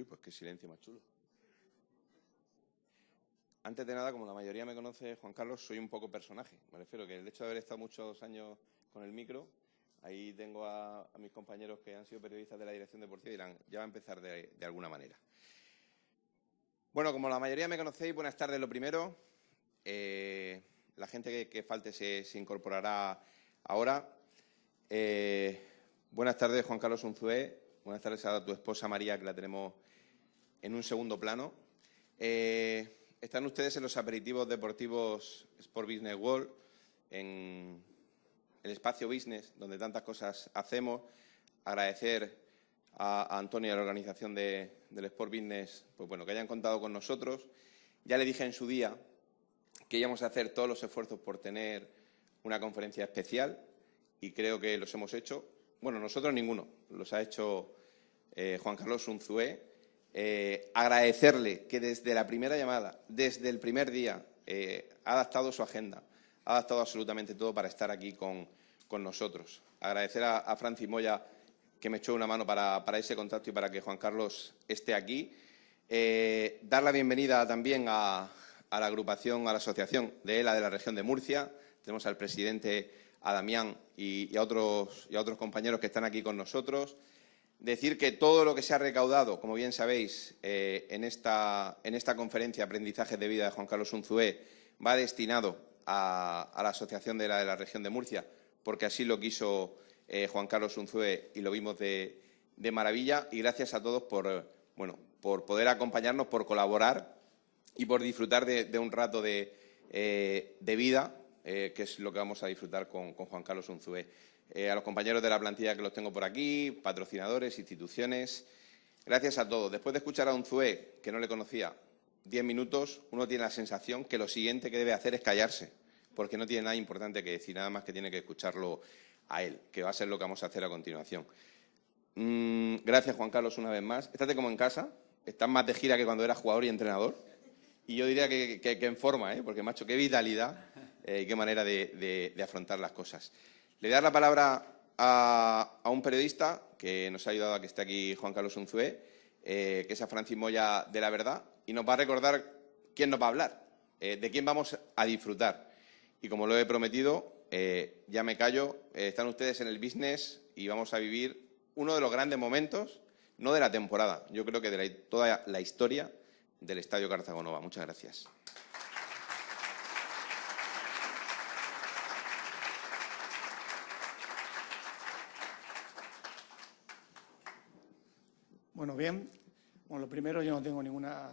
Uy, pues qué silencio más chulo. Antes de nada, como la mayoría me conoce, Juan Carlos, soy un poco personaje. Me refiero que el hecho de haber estado muchos años con el micro, ahí tengo a mis compañeros que han sido periodistas de la Dirección Deportiva y dirán, ya va a empezar de alguna manera. Bueno, como la mayoría me conocéis, buenas tardes lo primero. La gente que falte se incorporará ahora. Buenas tardes, Juan Carlos Unzué. Buenas tardes a tu esposa María, que la tenemos en un segundo plano. Están ustedes en los aperitivos deportivos Sport Business World, en el espacio business, donde tantas cosas hacemos. Agradecer a Antonio y a la organización del Sport Business, pues bueno, que hayan contado con nosotros. Ya le dije en su día que íbamos a hacer todos los esfuerzos por tener una conferencia especial y creo que los hemos hecho. Bueno, nosotros ninguno, los ha hecho Juan Carlos Unzué. Agradecerle que desde la primera llamada, desde el primer día, ha adaptado su agenda, ha adaptado absolutamente todo para estar aquí con nosotros. Agradecer a Francis Moya, que me echó una mano para ese contacto y para que Juan Carlos esté aquí. Dar la bienvenida también a la agrupación, a la asociación de ELA de la región de Murcia. Tenemos al presidente, a Damián y a otros compañeros que están aquí con nosotros. Decir que todo lo que se ha recaudado, como bien sabéis, en esta conferencia Aprendizajes de Vida de Juan Carlos Unzué, va destinado a la asociación de la región de Murcia, porque así lo quiso Juan Carlos Unzué y lo vimos de maravilla. Y gracias a todos por poder acompañarnos, por colaborar y por disfrutar de un rato de vida, que es lo que vamos a disfrutar con Juan Carlos Unzué. A los compañeros de la plantilla que los tengo por aquí, patrocinadores, instituciones. Gracias a todos. Después de escuchar a Unzué, que no le conocía, 10 minutos, uno tiene la sensación que lo siguiente que debe hacer es callarse, porque no tiene nada importante que decir, nada más que tiene que escucharlo a él, que va a ser lo que vamos a hacer a continuación. Gracias, Juan Carlos, una vez más. Estate como en casa, estás más de gira que cuando eras jugador y entrenador. Y yo diría que en forma, porque, macho, qué vitalidad y qué manera de afrontar las cosas. Le voy a dar la palabra a un periodista que nos ha ayudado a que esté aquí Juan Carlos Unzué, que es a Francis Moya de La Verdad, y nos va a recordar quién nos va a hablar, de quién vamos a disfrutar. Y como lo he prometido, ya me callo, están ustedes en el business y vamos a vivir uno de los grandes momentos, no de la temporada, yo creo que de toda la historia del Estadio Cartagonova. Muchas gracias. Bueno, bien. Bueno, lo primero, yo no tengo ninguna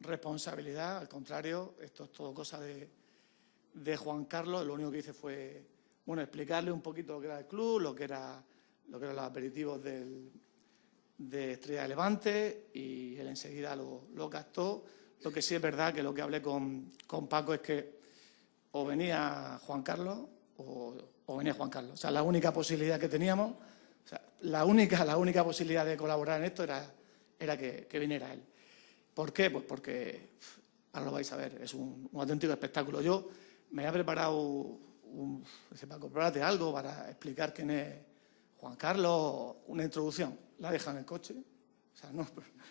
responsabilidad, al contrario, esto es todo cosa de Juan Carlos. Lo único que hice fue, bueno, explicarle un poquito lo que era el club, lo que eran los aperitivos de Estrella de Levante, y él enseguida lo captó. Lo que sí es verdad que lo que hablé con Paco es que o venía Juan Carlos o venía Juan Carlos. O sea, la única posibilidad que teníamos, o sea, la única posibilidad de colaborar en esto era que viniera él. ¿Por qué? Pues porque, ahora lo vais a ver, es un auténtico espectáculo. Yo me había preparado, dice Paco, prepárate algo para explicar quién es Juan Carlos, una introducción. La he dejado en el coche, o sea,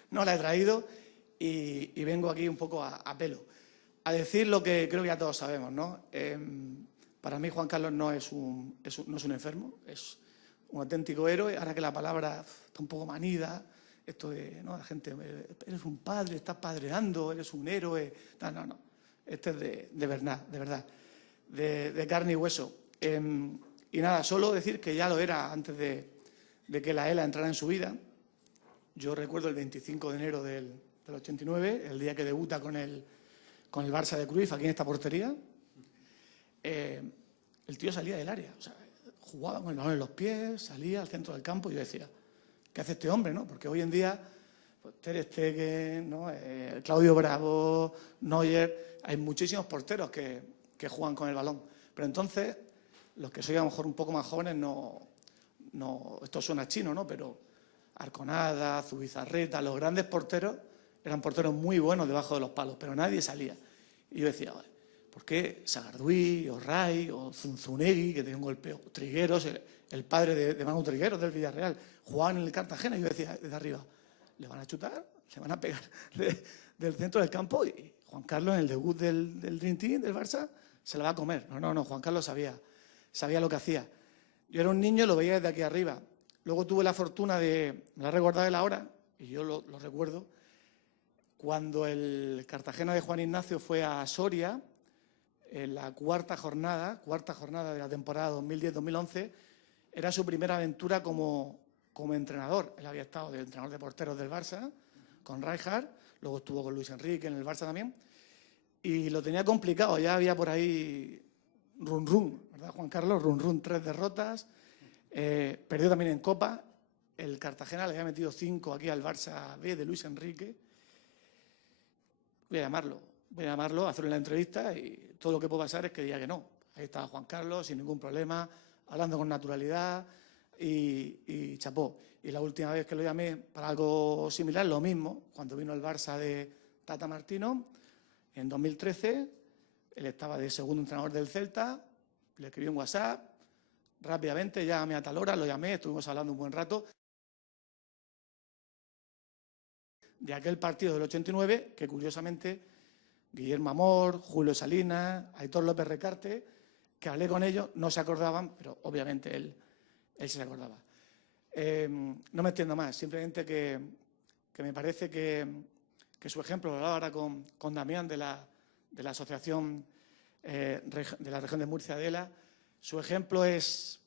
no la he traído y vengo aquí un poco a pelo. A decir lo que creo que ya todos sabemos, ¿no? Para mí Juan Carlos no es un enfermo, es un auténtico héroe. Ahora que la palabra está un poco manida, esto de, ¿no?, la gente, eres un padre, estás padreando, eres un héroe. No. Este es de verdad, de carne y hueso. Y nada, solo decir que ya lo era antes de que la ELA entrara en su vida. Yo recuerdo el 25 de enero del 89, el día que debuta con el Barça de Cruyff aquí en esta portería. El tío salía del área, o sea, jugaba con el balón en los pies, salía al centro del campo y yo decía, ¿qué hace este hombre, no? Porque hoy en día, pues, Ter Stegen, ¿no?, Claudio Bravo, Neuer, hay muchísimos porteros que juegan con el balón. Pero entonces, los que soy a lo mejor un poco más jóvenes, no esto suena chino, ¿no?, pero Arconada, Zubizarreta, los grandes porteros eran porteros muy buenos debajo de los palos, pero nadie salía. Y yo decía, ¿por qué Sagarduy, o Ray, o Zunzunegui, que tenía un golpeo, Trigueros, el padre de Manu Trigueros del Villarreal, jugaban en el Cartagena? Y yo decía desde arriba, ¿le van a chutar? le van a pegar del centro del campo y Juan Carlos en el debut del Dream Team, del Barça, se la va a comer. No, Juan Carlos sabía lo que hacía. Yo era un niño y lo veía desde aquí arriba. Luego tuve la fortuna de, me la he recordado de la hora, y yo lo recuerdo, cuando el Cartagena de Juan Ignacio fue a Soria, en la cuarta jornada de la temporada 2010-2011, era su primera aventura como entrenador. Él había estado de entrenador de porteros del Barça, con Rijkaard, luego estuvo con Luis Enrique en el Barça también, y lo tenía complicado, ya había por ahí run, ¿verdad, Juan Carlos? Run, 3 derrotas, perdió también en Copa, el Cartagena le había metido 5 aquí al Barça B de Luis Enrique. Voy a llamarlo, hacerle la entrevista y todo lo que puede pasar es que diga que no. Ahí estaba Juan Carlos sin ningún problema, hablando con naturalidad y chapó. Y la última vez que lo llamé para algo similar, lo mismo, cuando vino el Barça de Tata Martino, en 2013, él estaba de segundo entrenador del Celta, le escribí un WhatsApp, rápidamente, llámame a tal hora, lo llamé, estuvimos hablando un buen rato. De aquel partido del 89, que curiosamente Guillermo Amor, Julio Salinas, Aitor López Recarte, que hablé con ellos, no se acordaban, pero obviamente él se acordaba. No me extiendo más, simplemente que me parece que su ejemplo, lo hablaba ahora con Damián de la Asociación de la Región de Murcia de ELA, su ejemplo es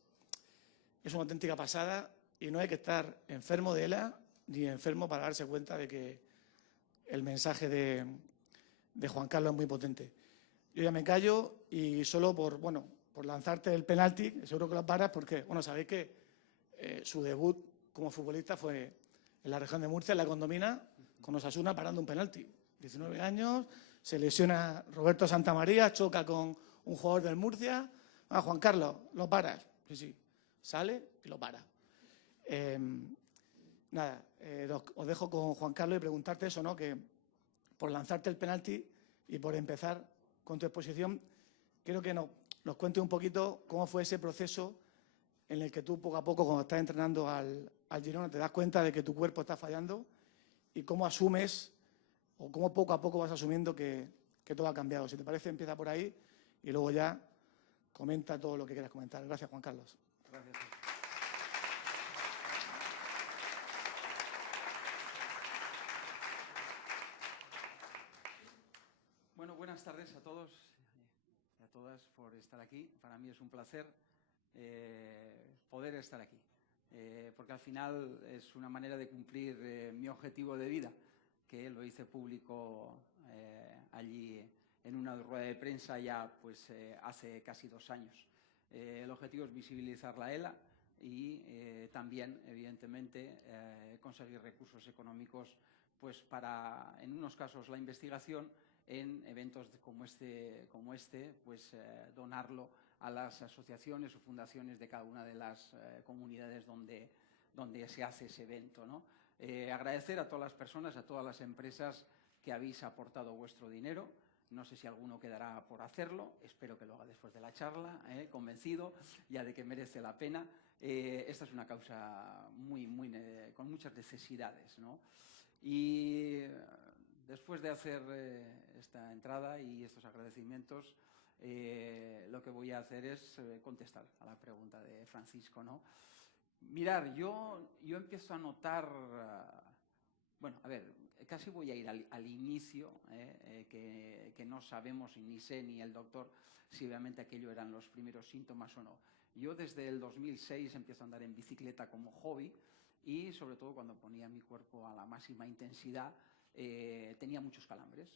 una auténtica pasada y no hay que estar enfermo de ELA ni enfermo para darse cuenta de que el mensaje de Juan Carlos es muy potente. Yo ya me callo y solo por lanzarte el penalti, seguro que lo paras porque, sabéis que su debut como futbolista fue en la región de Murcia, en la Condomina, con Osasuna parando un penalti. 19 años, se lesiona Roberto Santamaría, choca con un jugador del Murcia. Juan Carlos, lo paras. Sí, sale y lo para. Os dejo con Juan Carlos y preguntarte eso, ¿no? Que por lanzarte el penalti y por empezar con tu exposición, quiero que nos cuentes un poquito cómo fue ese proceso en el que tú poco a poco, cuando estás entrenando al Girona, te das cuenta de que tu cuerpo está fallando y cómo asumes o cómo poco a poco vas asumiendo que todo ha cambiado. Si te parece, empieza por ahí y luego ya comenta todo lo que quieras comentar. Gracias, Juan Carlos. Gracias. Bueno, buenas tardes a todos y a todas por estar aquí. Para mí es un placer poder estar aquí, porque al final es una manera de cumplir mi objetivo de vida, que lo hice público allí en una rueda de prensa ya hace casi 2 años. El objetivo es visibilizar la ELA y también, evidentemente, conseguir recursos económicos para, en unos casos, la investigación, en eventos como este, donarlo a las asociaciones o fundaciones de cada una de las comunidades donde se hace ese evento, ¿no? Agradecer a todas las personas, a todas las empresas que habéis aportado vuestro dinero. No sé si alguno quedará por hacerlo, espero que lo haga después de la charla, convencido ya de que merece la pena. Esta es una causa con muchas necesidades, ¿no? Y después de hacer esta entrada y estos agradecimientos, lo que voy a hacer es contestar a la pregunta de Francisco, ¿no? Mirar, yo empiezo a notar, casi voy a ir al inicio, que no sabemos, ni sé ni el doctor, si obviamente aquello eran los primeros síntomas o no. Yo desde el 2006 empiezo a andar en bicicleta como hobby y sobre todo cuando ponía mi cuerpo a la máxima intensidad tenía muchos calambres,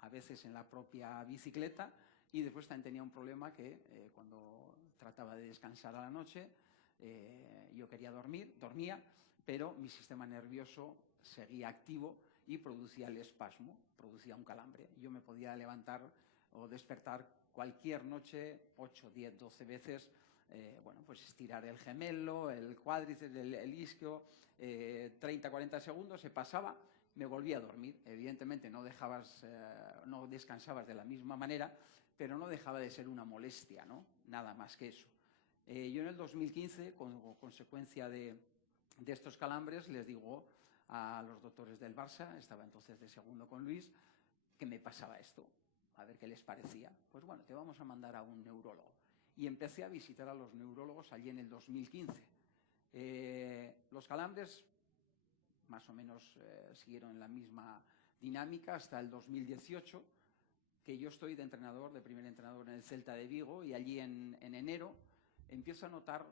a veces en la propia bicicleta, y después también tenía un problema que cuando trataba de descansar a la noche yo quería dormía, pero mi sistema nervioso seguía activo y producía el espasmo, producía un calambre. Yo me podía levantar o despertar cualquier noche 8, 10, 12 veces, estirar el gemelo, el cuádriceps, el isquio, 30, 40 segundos, se pasaba, me volvía a dormir. Evidentemente no descansabas de la misma manera, pero no dejaba de ser una molestia, ¿no? Nada más que eso. Yo en el 2015, como consecuencia de estos calambres, les digo a los doctores del Barça, estaba entonces de segundo con Luis, que me pasaba esto, a ver qué les parecía. Pues bueno, te vamos a mandar a un neurólogo. Y empecé a visitar a los neurólogos allí en el 2015. Los calambres más o menos siguieron la misma dinámica hasta el 2018, que yo estoy de entrenador, de primer entrenador en el Celta de Vigo, y allí en enero empiezo a notar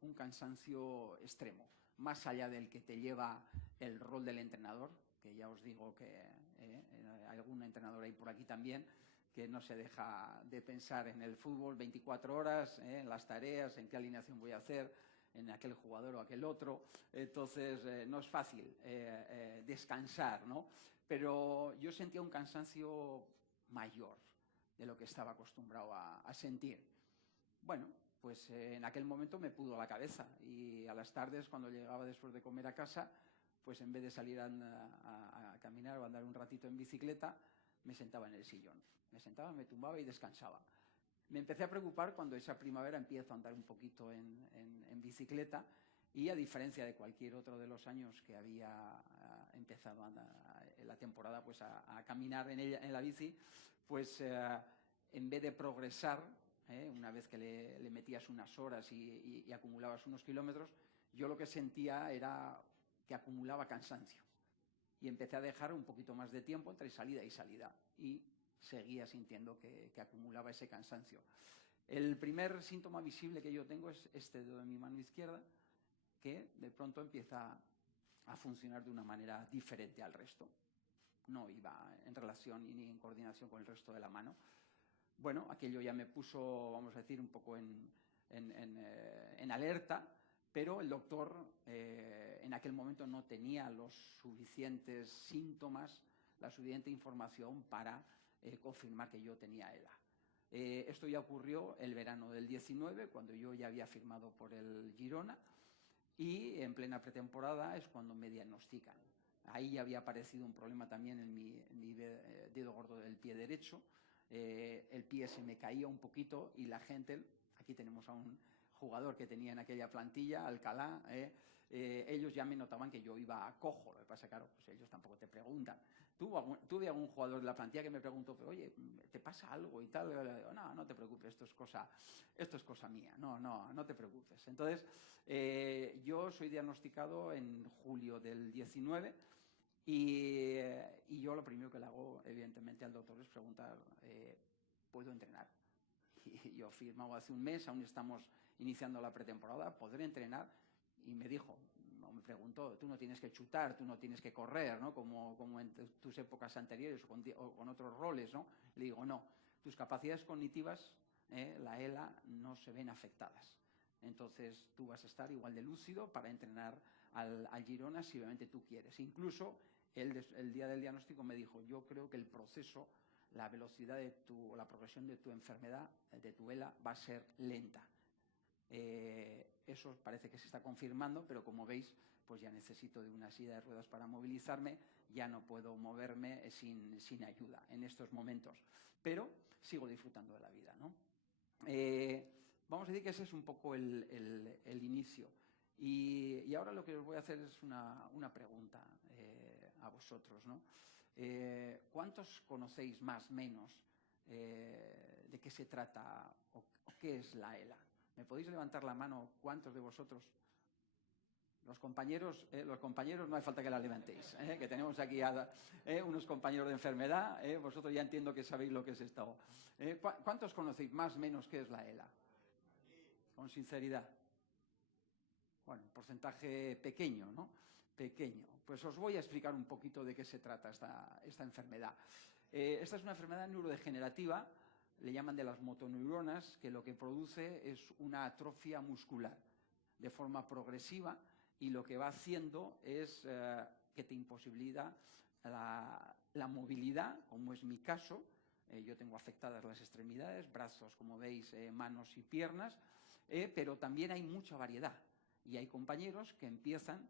un cansancio extremo, más allá del que te lleva el rol del entrenador, que ya os digo que hay algún entrenador ahí por aquí también, que no se deja de pensar en el fútbol 24 horas, en las tareas, en qué alineación voy a hacer, en aquel jugador o aquel otro. Entonces, no es fácil descansar, ¿no? Pero yo sentía un cansancio mayor de lo que estaba acostumbrado a sentir. Bueno, pues en aquel momento me pudo la cabeza y a las tardes, cuando llegaba después de comer a casa, pues en vez de salir a caminar o a andar un ratito en bicicleta, me sentaba en el sillón. Me sentaba, me tumbaba y descansaba. Me empecé a preocupar cuando esa primavera empiezo a andar un poquito en bicicleta y, a diferencia de cualquier otro de los años que había empezado en la temporada pues a caminar en la bici, pues en vez de progresar, una vez que le metías unas horas y acumulabas unos kilómetros, yo lo que sentía era que acumulaba cansancio. Y empecé a dejar un poquito más de tiempo entre salida y salida. Y seguía sintiendo que acumulaba ese cansancio. El primer síntoma visible que yo tengo es este dedo de mi mano izquierda, que de pronto empieza a funcionar de una manera diferente al resto. No iba en relación ni en coordinación con el resto de la mano. Bueno, aquello ya me puso, vamos a decir, un poco en alerta, pero el doctor en aquel momento no tenía los suficientes síntomas, la suficiente información para confirmar que yo tenía ELA. Esto ya ocurrió el verano del 19, cuando yo ya había firmado por el Girona, y en plena pretemporada es cuando me diagnostican. Ahí ya había aparecido un problema también en mi dedo gordo del pie derecho. El pie se me caía un poquito y la gente, aquí tenemos a un jugador que tenía en aquella plantilla, Alcalá, ellos ya me notaban que yo iba cojo. Lo que pasa, claro, pues ellos tampoco te preguntan. Tuve algún jugador de la plantilla que me preguntó, pero, oye, ¿te pasa algo y tal? Y digo, no te preocupes, esto es cosa mía, no te preocupes. Entonces, yo soy diagnosticado en julio del 19 y yo lo primero que le hago, evidentemente, al doctor es preguntar, ¿puedo entrenar? Y yo firmaba hace un mes, aún estamos iniciando la pretemporada, ¿podré entrenar? Y me dijo, me preguntó, tú no tienes que chutar, tú no tienes que correr, ¿no? Como en tus épocas anteriores o con otros roles, ¿no? Le digo, no, tus capacidades cognitivas, la ELA, no se ven afectadas. Entonces tú vas a estar igual de lúcido para entrenar al Girona si obviamente tú quieres. Incluso el día del diagnóstico me dijo, yo creo que el proceso, la velocidad la progresión de tu enfermedad, de tu ELA, va a ser lenta. Eso parece que se está confirmando, pero como veis, pues ya necesito de una silla de ruedas para movilizarme, ya no puedo moverme sin ayuda en estos momentos, pero sigo disfrutando de la vida, ¿no? Vamos a decir que ese es un poco el inicio. Y ahora lo que os voy a hacer es una pregunta a vosotros, ¿no? ¿Cuántos conocéis más o menos de qué se trata o qué es la ELA? ¿Me podéis levantar la mano cuántos de vosotros? Los compañeros no hace falta que la levantéis, que tenemos aquí unos compañeros de enfermedad, vosotros ya entiendo que sabéis lo que es esto. ¿Cuántos conocéis más o menos qué es la ELA? Con sinceridad. Bueno, un porcentaje pequeño, ¿no? Pequeño. Pues os voy a explicar un poquito de qué se trata esta enfermedad. Esta es una enfermedad neurodegenerativa, le llaman de las motoneuronas, que lo que produce es una atrofia muscular de forma progresiva y lo que va haciendo es que te imposibilita la movilidad, como es mi caso. Yo tengo afectadas las extremidades, brazos, como veis, manos y piernas, pero también hay mucha variedad y hay compañeros que empiezan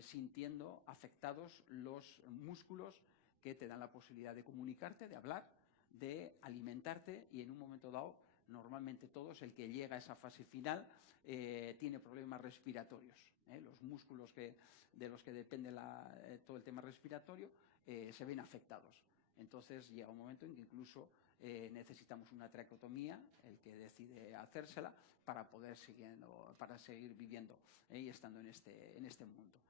sintiendo afectados los músculos que te dan la posibilidad de comunicarte, de hablar, de alimentarte y en un momento dado normalmente todos, el que llega a esa fase final tiene problemas respiratorios. Los músculos de los que depende todo el tema respiratorio se ven afectados. Entonces llega un momento en que incluso necesitamos una traqueotomía, el que decide hacérsela, para poder seguir viviendo y estando en este mundo.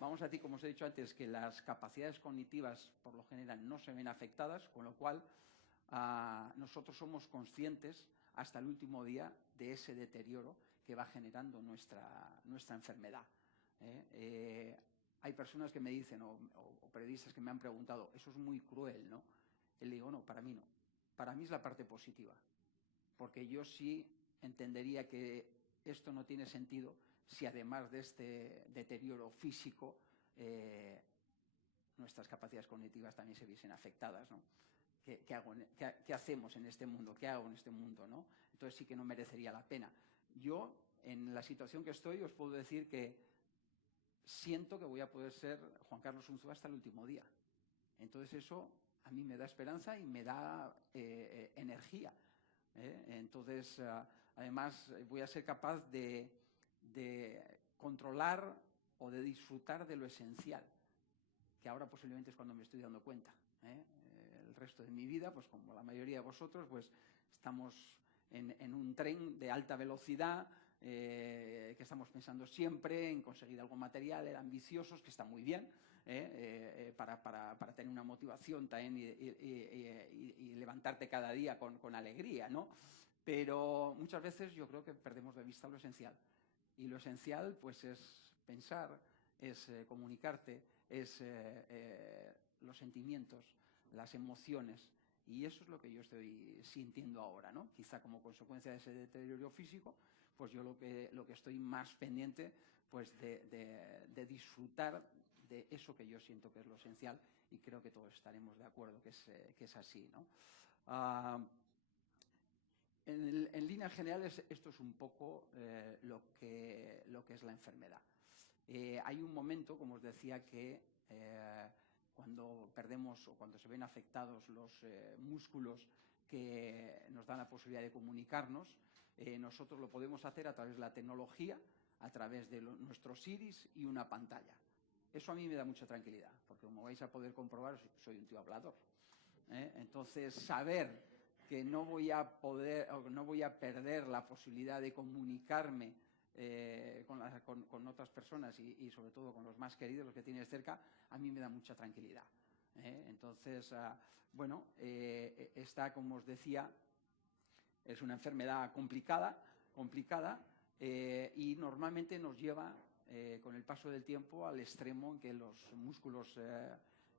Vamos a decir, como os he dicho antes, que las capacidades cognitivas por lo general no se ven afectadas, con lo cual nosotros somos conscientes hasta el último día de ese deterioro que va generando nuestra enfermedad. Hay personas que me dicen, o periodistas que me han preguntado, eso es muy cruel, ¿no? Y le digo, no, para mí no. Para mí es la parte positiva, porque yo sí entendería que esto no tiene sentido si además de este deterioro físico, nuestras capacidades cognitivas también se viesen afectadas, ¿no? ¿Qué hacemos en este mundo? ¿Qué hago en este mundo, ¿no? Entonces sí que no merecería la pena. Yo, en la situación que estoy, os puedo decir que siento que voy a poder ser Juan Carlos Unzué hasta el último día. Entonces eso a mí me da esperanza y me da energía. Entonces, además, voy a ser capaz de controlar o de disfrutar de lo esencial, que ahora posiblemente es cuando me estoy dando cuenta. El resto de mi vida, pues como la mayoría de vosotros, pues estamos en un tren de alta velocidad, que estamos pensando siempre en conseguir algo material, ambiciosos, que está muy bien, para tener una motivación también y levantarte cada día con alegría, ¿no? Pero muchas veces yo creo que perdemos de vista lo esencial. Y lo esencial, pues, es pensar, es comunicarte, es los sentimientos, las emociones. Y eso es lo que yo estoy sintiendo ahora, ¿no? Quizá como consecuencia de ese deterioro físico, pues yo lo que estoy más pendiente, pues de disfrutar de eso que yo siento que es lo esencial, y creo que todos estaremos de acuerdo que es así, ¿no? En líneas generales, esto es un poco lo que es la enfermedad. Hay un momento, como os decía, que cuando perdemos o cuando se ven afectados los músculos que nos dan la posibilidad de comunicarnos, nosotros lo podemos hacer a través de la tecnología, a través de nuestros iris y una pantalla. Eso a mí me da mucha tranquilidad, porque como vais a poder comprobar, soy un tío hablador. Entonces, saber que no voy a perder la posibilidad de comunicarme con otras personas y sobre todo con los más queridos, los que tienes cerca, a mí me da mucha tranquilidad. Entonces, bueno, esta, como os decía, es una enfermedad complicada y normalmente nos lleva con el paso del tiempo al extremo en que los músculos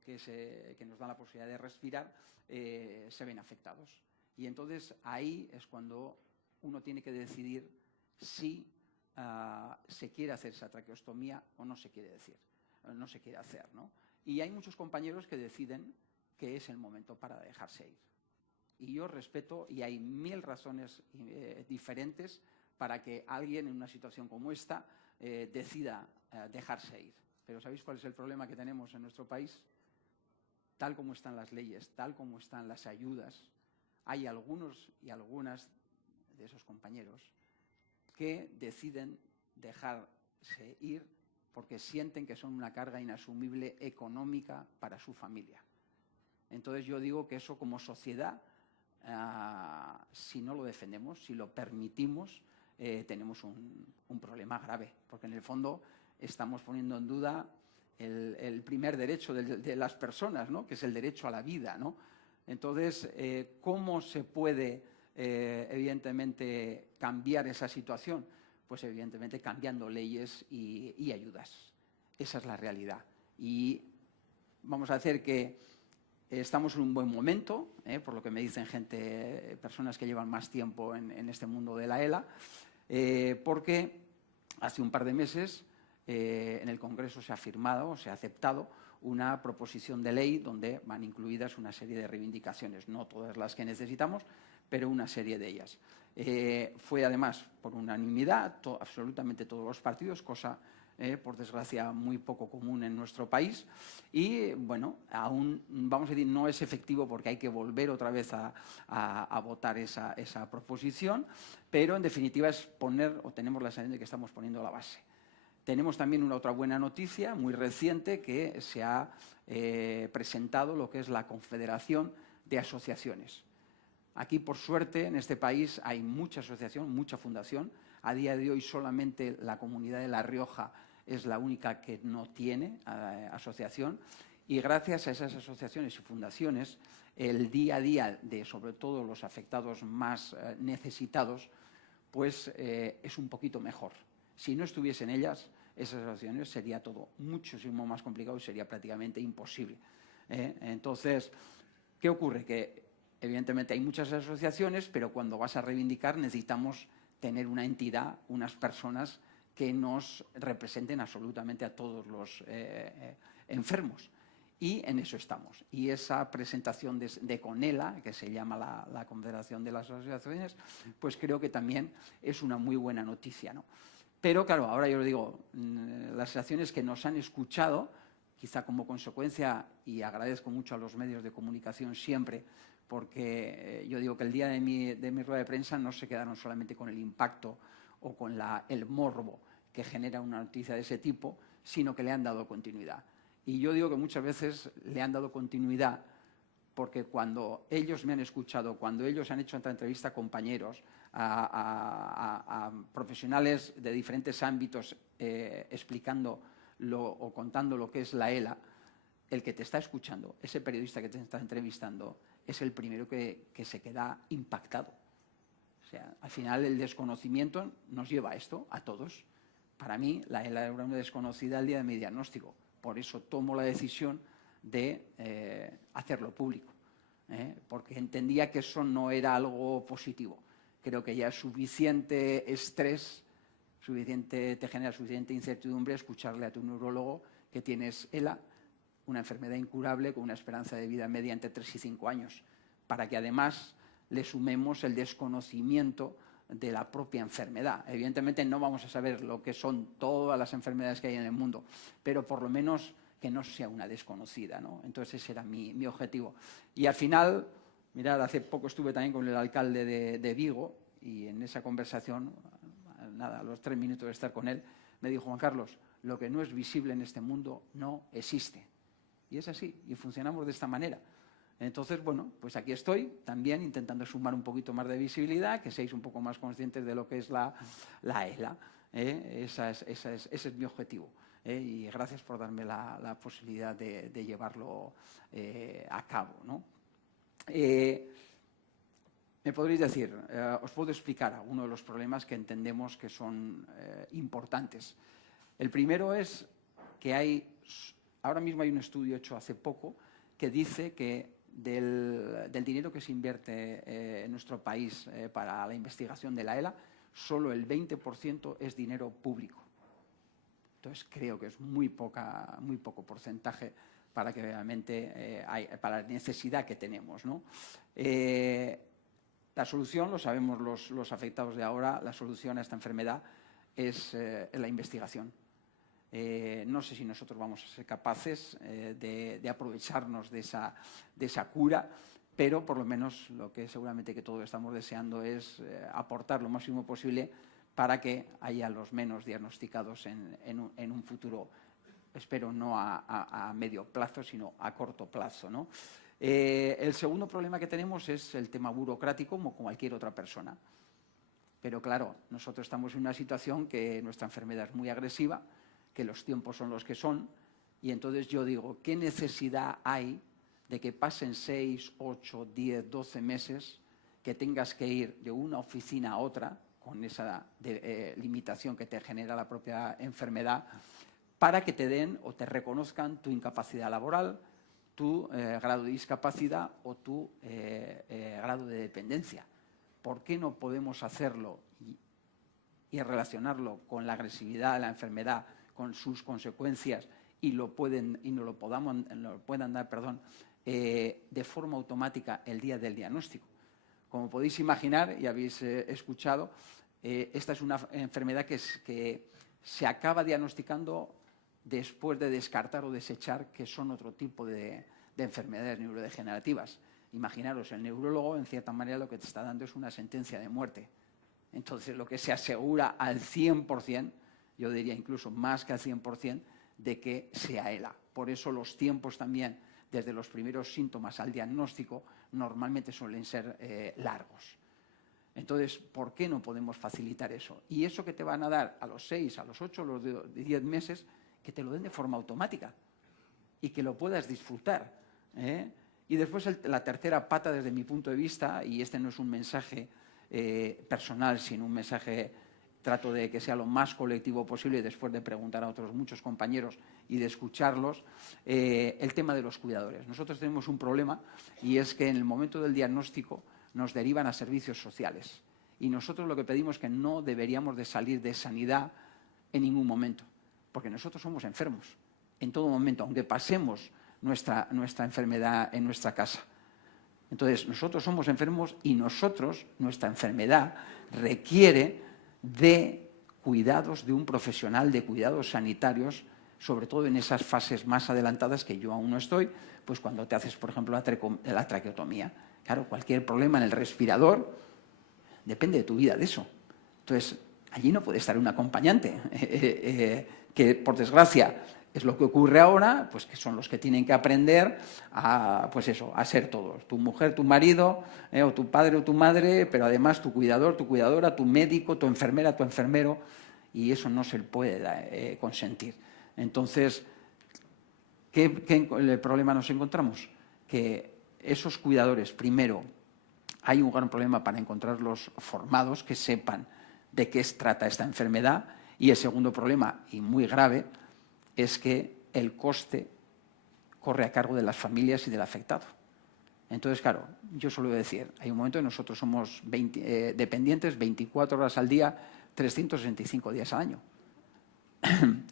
que nos dan la posibilidad de respirar se ven afectados. Y entonces ahí es cuando uno tiene que decidir si se quiere hacer esa traqueostomía o no se quiere hacer, ¿no? Y hay muchos compañeros que deciden que es el momento para dejarse ir. Y yo respeto, y hay 1000 razones diferentes para que alguien en una situación como esta decida dejarse ir. Pero ¿sabéis cuál es el problema que tenemos en nuestro país? Tal como están las leyes, tal como están las ayudas, hay algunos y algunas de esos compañeros que deciden dejarse ir porque sienten que son una carga inasumible económica para su familia. Entonces yo digo que eso como sociedad, si no lo defendemos, si lo permitimos, tenemos un problema grave, porque en el fondo estamos poniendo en duda el primer derecho de las personas, ¿no? Que es el derecho a la vida, ¿no? Entonces, ¿cómo se puede, evidentemente, cambiar esa situación? Pues, evidentemente, cambiando leyes y ayudas. Esa es la realidad. Y vamos a hacer que estamos en un buen momento, por lo que me dicen personas que llevan más tiempo en este mundo de la ELA, porque hace un par de meses en el Congreso se ha firmado, se ha aceptado una proposición de ley donde van incluidas una serie de reivindicaciones, no todas las que necesitamos, pero una serie de ellas. Fue además por unanimidad, absolutamente todos los partidos, cosa por desgracia muy poco común en nuestro país, y bueno, aún, vamos a decir, no es efectivo porque hay que volver otra vez a votar esa proposición, pero en definitiva es poner, o tenemos la sensación de que estamos poniendo la base. Tenemos también una otra buena noticia muy reciente, que se ha presentado lo que es la Confederación de Asociaciones. Aquí, por suerte, en este país hay mucha asociación, mucha fundación. A día de hoy solamente la Comunidad de La Rioja es la única que no tiene asociación, y gracias a esas asociaciones y fundaciones el día a día de, sobre todo, los afectados más necesitados, pues es un poquito mejor. Si no estuviesen ellas, esas asociaciones, sería todo muchísimo más complicado y sería prácticamente imposible. Entonces, ¿qué ocurre? Que evidentemente hay muchas asociaciones, pero cuando vas a reivindicar necesitamos tener una entidad, unas personas que nos representen absolutamente a todos los enfermos. Y en eso estamos. Y esa presentación de CONELA, que se llama la Confederación de las Asociaciones, pues creo que también es una muy buena noticia, ¿no? Pero claro, ahora yo lo digo, las asociaciones que nos han escuchado, quizá como consecuencia, y agradezco mucho a los medios de comunicación siempre, porque yo digo que el día de mi rueda de prensa no se quedaron solamente con el impacto o con el morbo que genera una noticia de ese tipo, sino que le han dado continuidad. Y yo digo que muchas veces le han dado continuidad porque cuando ellos me han escuchado, cuando ellos han hecho otra entrevista a compañeros, a profesionales de diferentes ámbitos explicando o contando lo que es la ELA, el que te está escuchando, ese periodista que te está entrevistando, es el primero que se queda impactado. O sea, al final el desconocimiento nos lleva a esto, a todos. Para mí, la ELA era una desconocida el día de mi diagnóstico. Por eso tomo la decisión de hacerlo público, porque entendía que eso no era algo positivo. Creo que ya es suficiente estrés, te genera suficiente incertidumbre escucharle a tu neurólogo que tienes ELA, una enfermedad incurable con una esperanza de vida media entre 3 y 5 años, para que además le sumemos el desconocimiento de la propia enfermedad. Evidentemente no vamos a saber lo que son todas las enfermedades que hay en el mundo, pero por lo menos que no sea una desconocida, ¿no? Entonces ese era mi objetivo. Y al final, mirad, hace poco estuve también con el alcalde de Vigo y en esa conversación, nada, a los 3 minutos de estar con él, me dijo: Juan Carlos, lo que no es visible en este mundo no existe. Y es así, y funcionamos de esta manera. Entonces, bueno, pues aquí estoy también intentando sumar un poquito más de visibilidad, que seáis un poco más conscientes de lo que es la ELA. Ese es mi objetivo. Y gracias por darme la posibilidad de llevarlo a cabo, ¿no? Me podréis decir, os puedo explicar algunos de los problemas que entendemos que son importantes. El primero es que ahora mismo hay un estudio hecho hace poco que dice que del dinero que se invierte en nuestro país para la investigación de la ELA, solo el 20% es dinero público. Entonces creo que es muy poco porcentaje para que realmente para la necesidad que tenemos, ¿no? La solución, lo sabemos los afectados de ahora, la solución a esta enfermedad es la investigación. No sé si nosotros vamos a ser capaces de aprovecharnos de esa cura, pero por lo menos lo que seguramente que todos estamos deseando es aportar lo máximo posible para que haya los menos diagnosticados en un futuro, espero no a medio plazo, sino a corto plazo, ¿no? El segundo problema que tenemos es el tema burocrático, como cualquier otra persona. Pero claro, nosotros estamos en una situación que nuestra enfermedad es muy agresiva, que los tiempos son los que son, y entonces yo digo, ¿qué necesidad hay de que pasen 6, 8, 10, 12 meses que tengas que ir de una oficina a otra, con esa limitación que te genera la propia enfermedad, para que te den o te reconozcan tu incapacidad laboral, tu grado de discapacidad o tu grado de dependencia? ¿Por qué no podemos hacerlo y relacionarlo con la agresividad de la enfermedad, con sus consecuencias, y nos lo puedan dar de forma automática el día del diagnóstico? Como podéis imaginar y habéis escuchado, esta es una enfermedad que se acaba diagnosticando después de descartar o desechar que son otro tipo de enfermedades neurodegenerativas. Imaginaros, el neurólogo, en cierta manera, lo que te está dando es una sentencia de muerte. Entonces, lo que se asegura al 100%, yo diría incluso más que al 100%, de que sea ELA. Por eso los tiempos también, desde los primeros síntomas al diagnóstico, normalmente suelen ser largos. Entonces, ¿por qué no podemos facilitar eso? Y eso que te van a dar a los 6, a los 8, a los 10 meses, que te lo den de forma automática y que lo puedas disfrutar. Y después la tercera pata, desde mi punto de vista, y este no es un mensaje personal, sino un mensaje, trato de que sea lo más colectivo posible, después de preguntar a otros muchos compañeros y de escucharlos, el tema de los cuidadores. Nosotros tenemos un problema, y es que en el momento del diagnóstico nos derivan a servicios sociales. Y nosotros lo que pedimos es que no deberíamos de salir de sanidad en ningún momento, porque nosotros somos enfermos en todo momento, aunque pasemos nuestra enfermedad en nuestra casa. Entonces, nosotros somos enfermos y nuestra enfermedad requiere de cuidados de un profesional de cuidados sanitarios, sobre todo en esas fases más adelantadas que yo aún no estoy, pues cuando te haces, por ejemplo, la traqueotomía. Claro, cualquier problema en el respirador depende de tu vida de eso. Entonces, allí no puede estar un acompañante, que por desgracia es lo que ocurre ahora, pues que son los que tienen que aprender a, pues eso, a ser todos. Tu mujer, tu marido, o tu padre o tu madre, pero además tu cuidador, tu cuidadora, tu médico, tu enfermera, tu enfermero, y eso no se puede consentir. Entonces, ¿qué problema nos encontramos? Que esos cuidadores, primero, hay un gran problema para encontrarlos formados, que sepan de qué trata esta enfermedad, y el segundo problema, y muy grave, es que el coste corre a cargo de las familias y del afectado. Entonces, claro, yo suelo decir, hay un momento en que nosotros somos dependientes 24 horas al día, 365 días al año.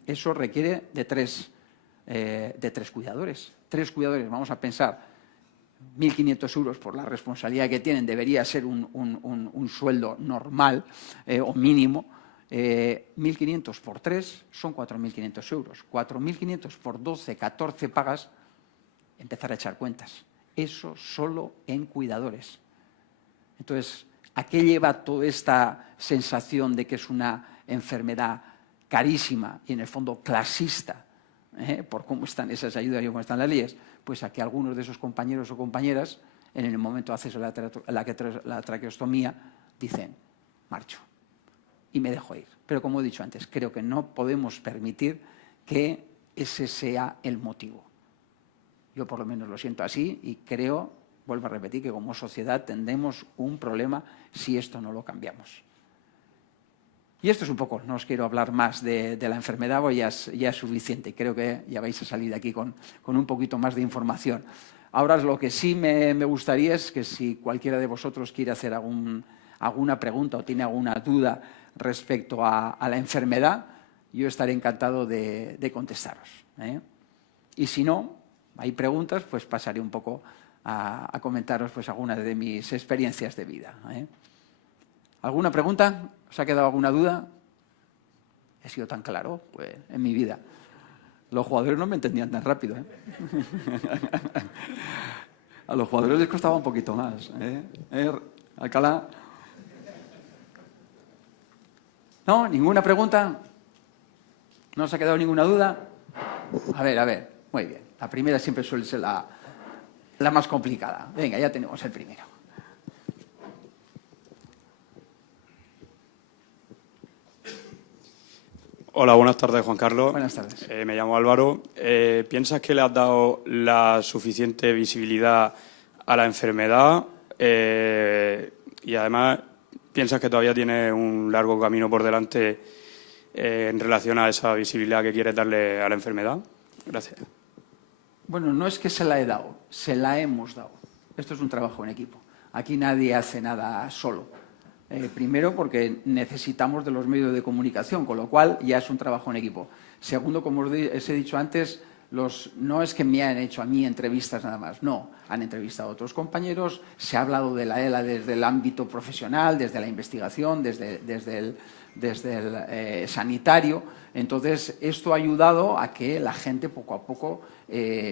Eso requiere de tres cuidadores. 3 cuidadores, vamos a pensar, 1.500 euros por la responsabilidad que tienen, debería ser un sueldo normal o mínimo. 1.500 por 3 son 4.500 euros. 4.500 por 12, 14 pagas, empezar a echar cuentas. Eso solo en cuidadores. Entonces, ¿a qué lleva toda esta sensación de que es una enfermedad carísima y en el fondo clasista, por cómo están esas ayudas y cómo están las leyes? Pues a que algunos de esos compañeros o compañeras, en el momento de hacerse la traqueostomía, dicen, marcho. Y me dejo ir. Pero como he dicho antes, creo que no podemos permitir que ese sea el motivo. Yo por lo menos lo siento así y creo, vuelvo a repetir, que como sociedad tendremos un problema si esto no lo cambiamos. Y esto es un poco, no os quiero hablar más de la enfermedad, porque ya es suficiente. Creo que ya vais a salir de aquí con un poquito más de información. Ahora lo que sí me gustaría es que si cualquiera de vosotros quiere hacer alguna pregunta o tiene alguna duda respecto a la enfermedad, yo estaré encantado de contestaros. Y si no, hay preguntas, pues pasaré un poco a comentaros pues algunas de mis experiencias de vida. ¿Alguna pregunta? ¿Os ha quedado alguna duda? He sido tan claro pues, en mi vida. Los jugadores no me entendían tan rápido. A los jugadores les costaba un poquito más. Alcalá. ¿No? ¿Ninguna pregunta? ¿No os ha quedado ninguna duda? A ver. Muy bien. La primera siempre suele ser la más complicada. Venga, ya tenemos el primero. Hola, buenas tardes, Juan Carlos. Buenas tardes. Me llamo Álvaro. ¿Piensas que le has dado la suficiente visibilidad a la enfermedad? Y además, ¿piensas que todavía tienes un largo camino por delante en relación a esa visibilidad que quieres darle a la enfermedad? Gracias. Bueno, no es que se la he dado, se la hemos dado. Esto es un trabajo en equipo. Aquí nadie hace nada solo. Primero, porque necesitamos de los medios de comunicación, con lo cual ya es un trabajo en equipo. Segundo, como os he dicho antes, no es que me hayan hecho a mí entrevistas nada más, no, han entrevistado a otros compañeros, se ha hablado de la ELA desde el ámbito profesional, desde la investigación, desde el sanitario. Entonces, esto ha ayudado a que la gente poco a poco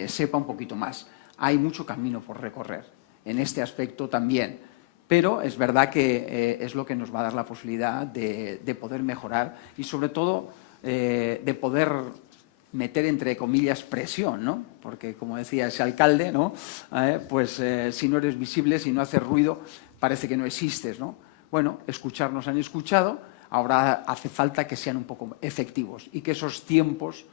sepa un poquito más. Hay mucho camino por recorrer en este aspecto también, pero es verdad que es lo que nos va a dar la posibilidad de poder mejorar y, sobre todo, de poder meter, entre comillas, presión, ¿no? Porque, como decía ese alcalde, ¿no? Pues si no eres visible, si no haces ruido, parece que no existes, ¿no? Bueno, escucharnos han escuchado, ahora hace falta que sean un poco efectivos y que esos tiempos,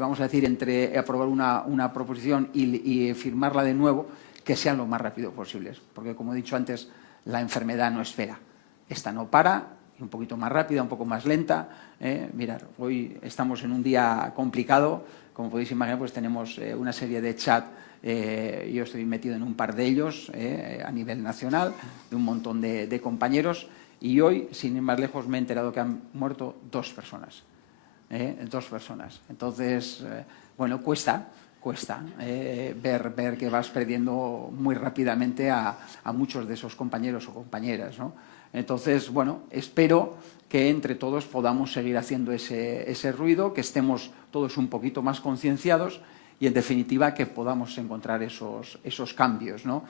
vamos a decir, entre aprobar una proposición y firmarla de nuevo, que sean lo más rápido posibles. Porque, como he dicho antes, la enfermedad no espera. Esta no para, un poquito más rápida, un poco más lenta. Mirad, hoy estamos en un día complicado. Como podéis imaginar, pues tenemos una serie de chat. Yo estoy metido en un par de ellos a nivel nacional, de un montón de compañeros. Y hoy, sin ir más lejos, me he enterado que han muerto 2 personas. 2 personas. Entonces, bueno, cuesta ver que vas perdiendo muy rápidamente a muchos de esos compañeros o compañeras, ¿no? Entonces, bueno, espero que entre todos podamos seguir haciendo ese ruido, que estemos todos un poquito más concienciados y, en definitiva, que podamos encontrar esos cambios, ¿no?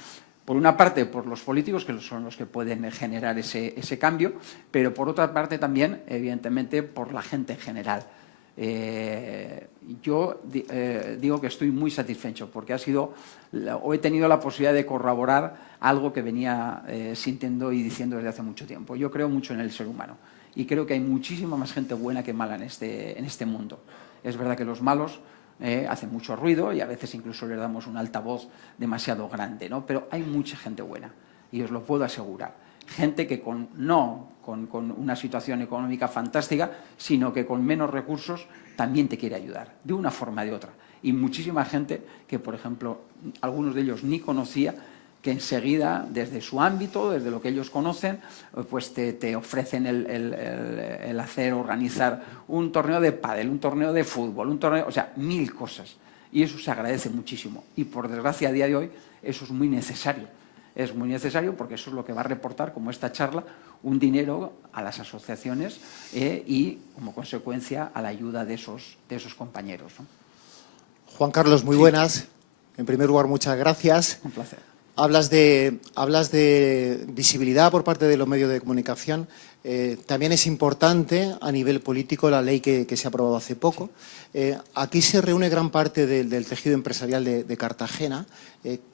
Por una parte, por los políticos, que son los que pueden generar ese cambio, pero por otra parte también, evidentemente, por la gente en general. Yo digo que estoy muy satisfecho porque he tenido la posibilidad de corroborar algo que venía sintiendo y diciendo desde hace mucho tiempo. Yo creo mucho en el ser humano y creo que hay muchísima más gente buena que mala en este mundo. Es verdad que los malos hacen mucho ruido y a veces incluso les damos un altavoz demasiado grande, ¿no? Pero hay mucha gente buena y os lo puedo asegurar. Gente que no con una situación económica fantástica, sino que con menos recursos también te quiere ayudar, de una forma o de otra. Y muchísima gente que, por ejemplo, algunos de ellos ni conocía, que enseguida, desde su ámbito, desde lo que ellos conocen, pues te ofrecen el organizar un torneo de pádel, un torneo de fútbol, o sea, 1000 cosas. Y eso se agradece muchísimo. Y, por desgracia, a día de hoy, eso es muy necesario. Es muy necesario porque eso es lo que va a reportar, como esta charla, un dinero a las asociaciones y, como consecuencia, a la ayuda de esos compañeros, ¿no? Juan Carlos, muy buenas. En primer lugar, muchas gracias. Un placer. Hablas de visibilidad por parte de los medios de comunicación. También es importante a nivel político la ley que se ha aprobado hace poco. Aquí se reúne gran parte del tejido empresarial de Cartagena.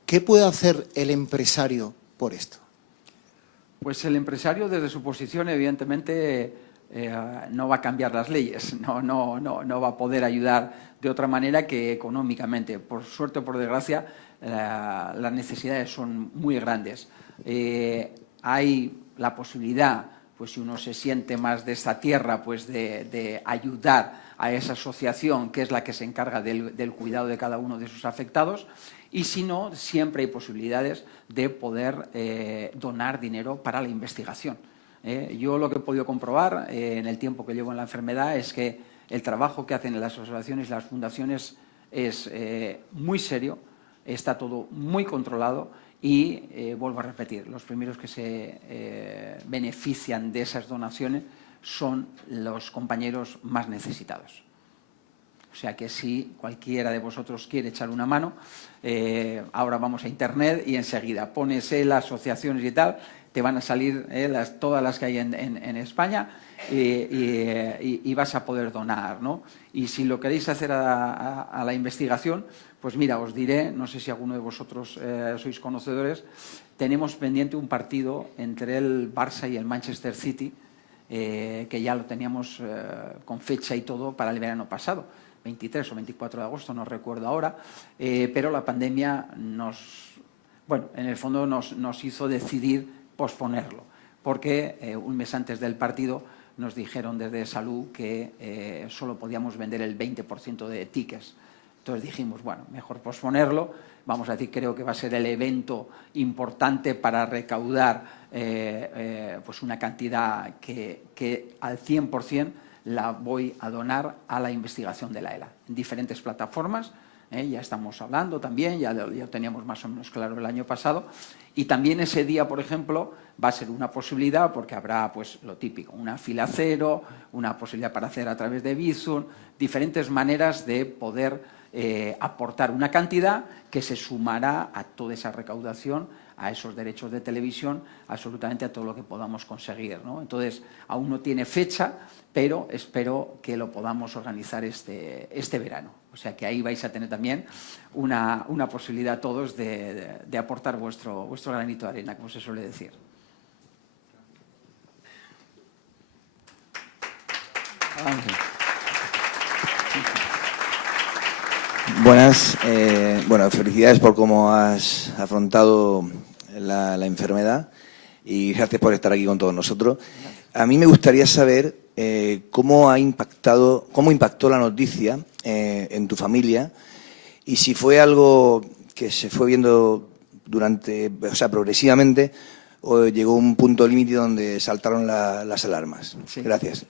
¿Qué puede hacer el empresario por esto? Pues el empresario, desde su posición, evidentemente, no va a cambiar las leyes, no va a poder ayudar de otra manera que económicamente. Por suerte o por desgracia, las necesidades son muy grandes. Hay la posibilidad, pues si uno se siente más de esta tierra, pues de ayudar a esa asociación que es la que se encarga del cuidado de cada uno de sus afectados, y si no, siempre hay posibilidades de poder donar dinero para la investigación. Yo lo que he podido comprobar en el tiempo que llevo en la enfermedad es que el trabajo que hacen las asociaciones y las fundaciones es muy serio, está todo muy controlado y, vuelvo a repetir, los primeros que se benefician de esas donaciones son los compañeros más necesitados. O sea que si cualquiera de vosotros quiere echar una mano, ahora vamos a Internet y enseguida pones las asociaciones y tal, te van a salir todas las que hay en España y vas a poder donar, ¿no? Y si lo queréis hacer a la investigación, pues mira, os diré, no sé si alguno de vosotros sois conocedores, tenemos pendiente un partido entre el Barça y el Manchester City, que ya lo teníamos con fecha y todo para el verano pasado, 23 o 24 de agosto, no recuerdo ahora, pero la pandemia en el fondo nos hizo decidir posponerlo, porque un mes antes del partido nos dijeron desde Salud que solo podíamos vender el 20% de tickets. Entonces dijimos, bueno, mejor posponerlo. Vamos a decir, creo que va a ser el evento importante para recaudar pues una cantidad que al 100% la voy a donar a la investigación de la ELA en diferentes plataformas. Ya estamos hablando también, ya lo teníamos más o menos claro el año pasado. Y también ese día, por ejemplo, va a ser una posibilidad porque habrá pues lo típico, una fila cero, una posibilidad para hacer a través de Bizum, diferentes maneras de poder aportar una cantidad que se sumará a toda esa recaudación, a esos derechos de televisión, absolutamente a todo lo que podamos conseguir, ¿no? Entonces, aún no tiene fecha, pero espero que lo podamos organizar este verano. O sea que ahí vais a tener también una posibilidad todos de aportar vuestro granito de arena, como se suele decir. Buenas. Bueno, felicidades por cómo has afrontado la enfermedad y gracias por estar aquí con todos nosotros. A mí me gustaría saber cómo impactó la noticia en tu familia y si fue algo que se fue viendo progresivamente o llegó un punto límite donde saltaron las alarmas. Sí. Gracias.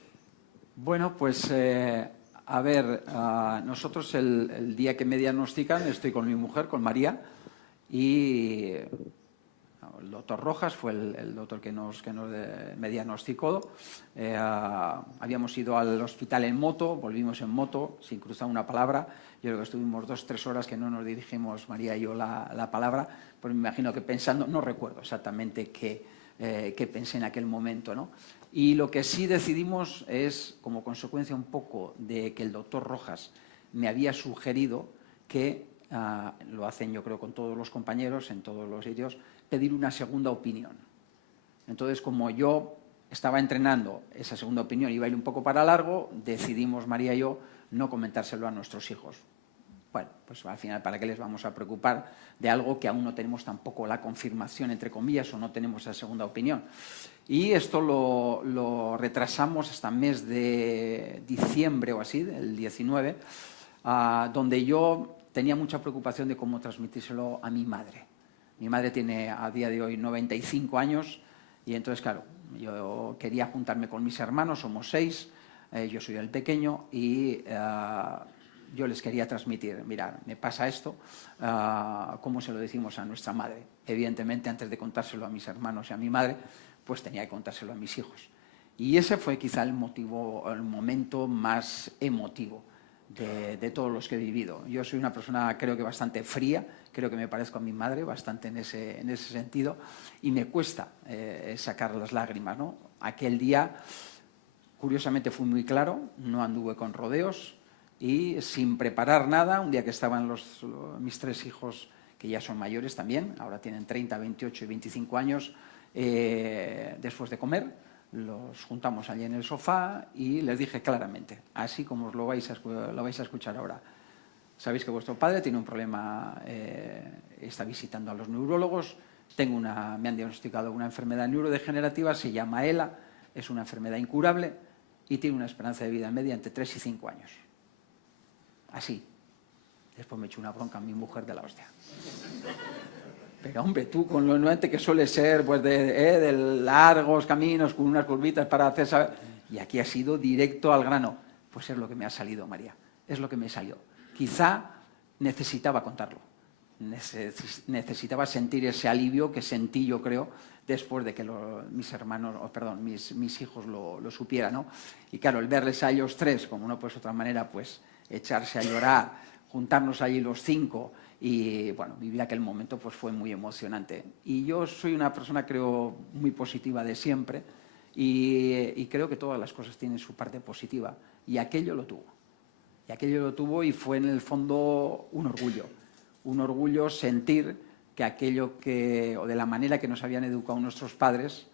Bueno, pues a ver, nosotros el día que me diagnostican estoy con mi mujer, con María, y el doctor Rojas fue el doctor que me diagnosticó. Habíamos ido al hospital en moto, volvimos en moto, sin cruzar una palabra. Yo creo que estuvimos 2 o 3 horas que no nos dirigimos, María y yo, la palabra, pues me imagino que pensando, no recuerdo exactamente qué pensé en aquel momento, ¿no? Y lo que sí decidimos es, como consecuencia un poco de que el doctor Rojas me había sugerido que, lo hacen yo creo con todos los compañeros en todos los sitios, pedir una segunda opinión. Entonces, como yo estaba entrenando esa segunda opinión, iba a ir un poco para largo, decidimos María y yo no comentárselo a nuestros hijos. Bueno, pues al final, ¿para qué les vamos a preocupar de algo que aún no tenemos tampoco la confirmación, entre comillas, o no tenemos esa segunda opinión? Y esto lo retrasamos hasta el mes de diciembre o así, el 19, donde yo tenía mucha preocupación de cómo transmitírselo a mi madre. Mi madre tiene a día de hoy 95 años y entonces, claro, yo quería juntarme con mis hermanos, somos 6, yo soy el pequeño y yo les quería transmitir, mira, me pasa esto, ¿cómo se lo decimos a nuestra madre? Evidentemente, antes de contárselo a mis hermanos y a mi madre, pues tenía que contárselo a mis hijos. Y ese fue quizá el momento más emotivo de todos los que he vivido. Yo soy una persona, creo que bastante fría, creo que me parezco a mi madre bastante en ese sentido, y me cuesta sacar las lágrimas, ¿no? Aquel día, curiosamente, fui muy claro, no anduve con rodeos y sin preparar nada, un día que estaban mis 3 hijos, que ya son mayores también, ahora tienen 30, 28 y 25 años, después de comer, los juntamos allí en el sofá y les dije claramente, así como os lo vais a escuchar ahora. Sabéis que vuestro padre tiene un problema, está visitando a los neurólogos, me han diagnosticado una enfermedad neurodegenerativa, se llama ELA, es una enfermedad incurable y tiene una esperanza de vida media entre 3 y 5 años. Así. Después me echó una bronca a mi mujer de la hostia. Pero, hombre, tú con lo nuevamente que suele ser pues de largos caminos, con unas curvitas para hacer saber... Y aquí ha sido directo al grano. Pues es lo que me ha salido, María. Es lo que me salió. Quizá necesitaba contarlo. Necesitaba sentir ese alivio que sentí, yo creo, después de que mis hijos lo supieran, ¿no? Y claro, el verles a ellos 3, como no pues de otra manera, pues echarse a llorar, juntarnos allí los 5... Y, bueno, vivir aquel momento pues fue muy emocionante. Y yo soy una persona, creo, muy positiva de siempre y creo que todas las cosas tienen su parte positiva. Y aquello lo tuvo. Y fue, en el fondo, un orgullo sentir que o de la manera que nos habían educado nuestros padres,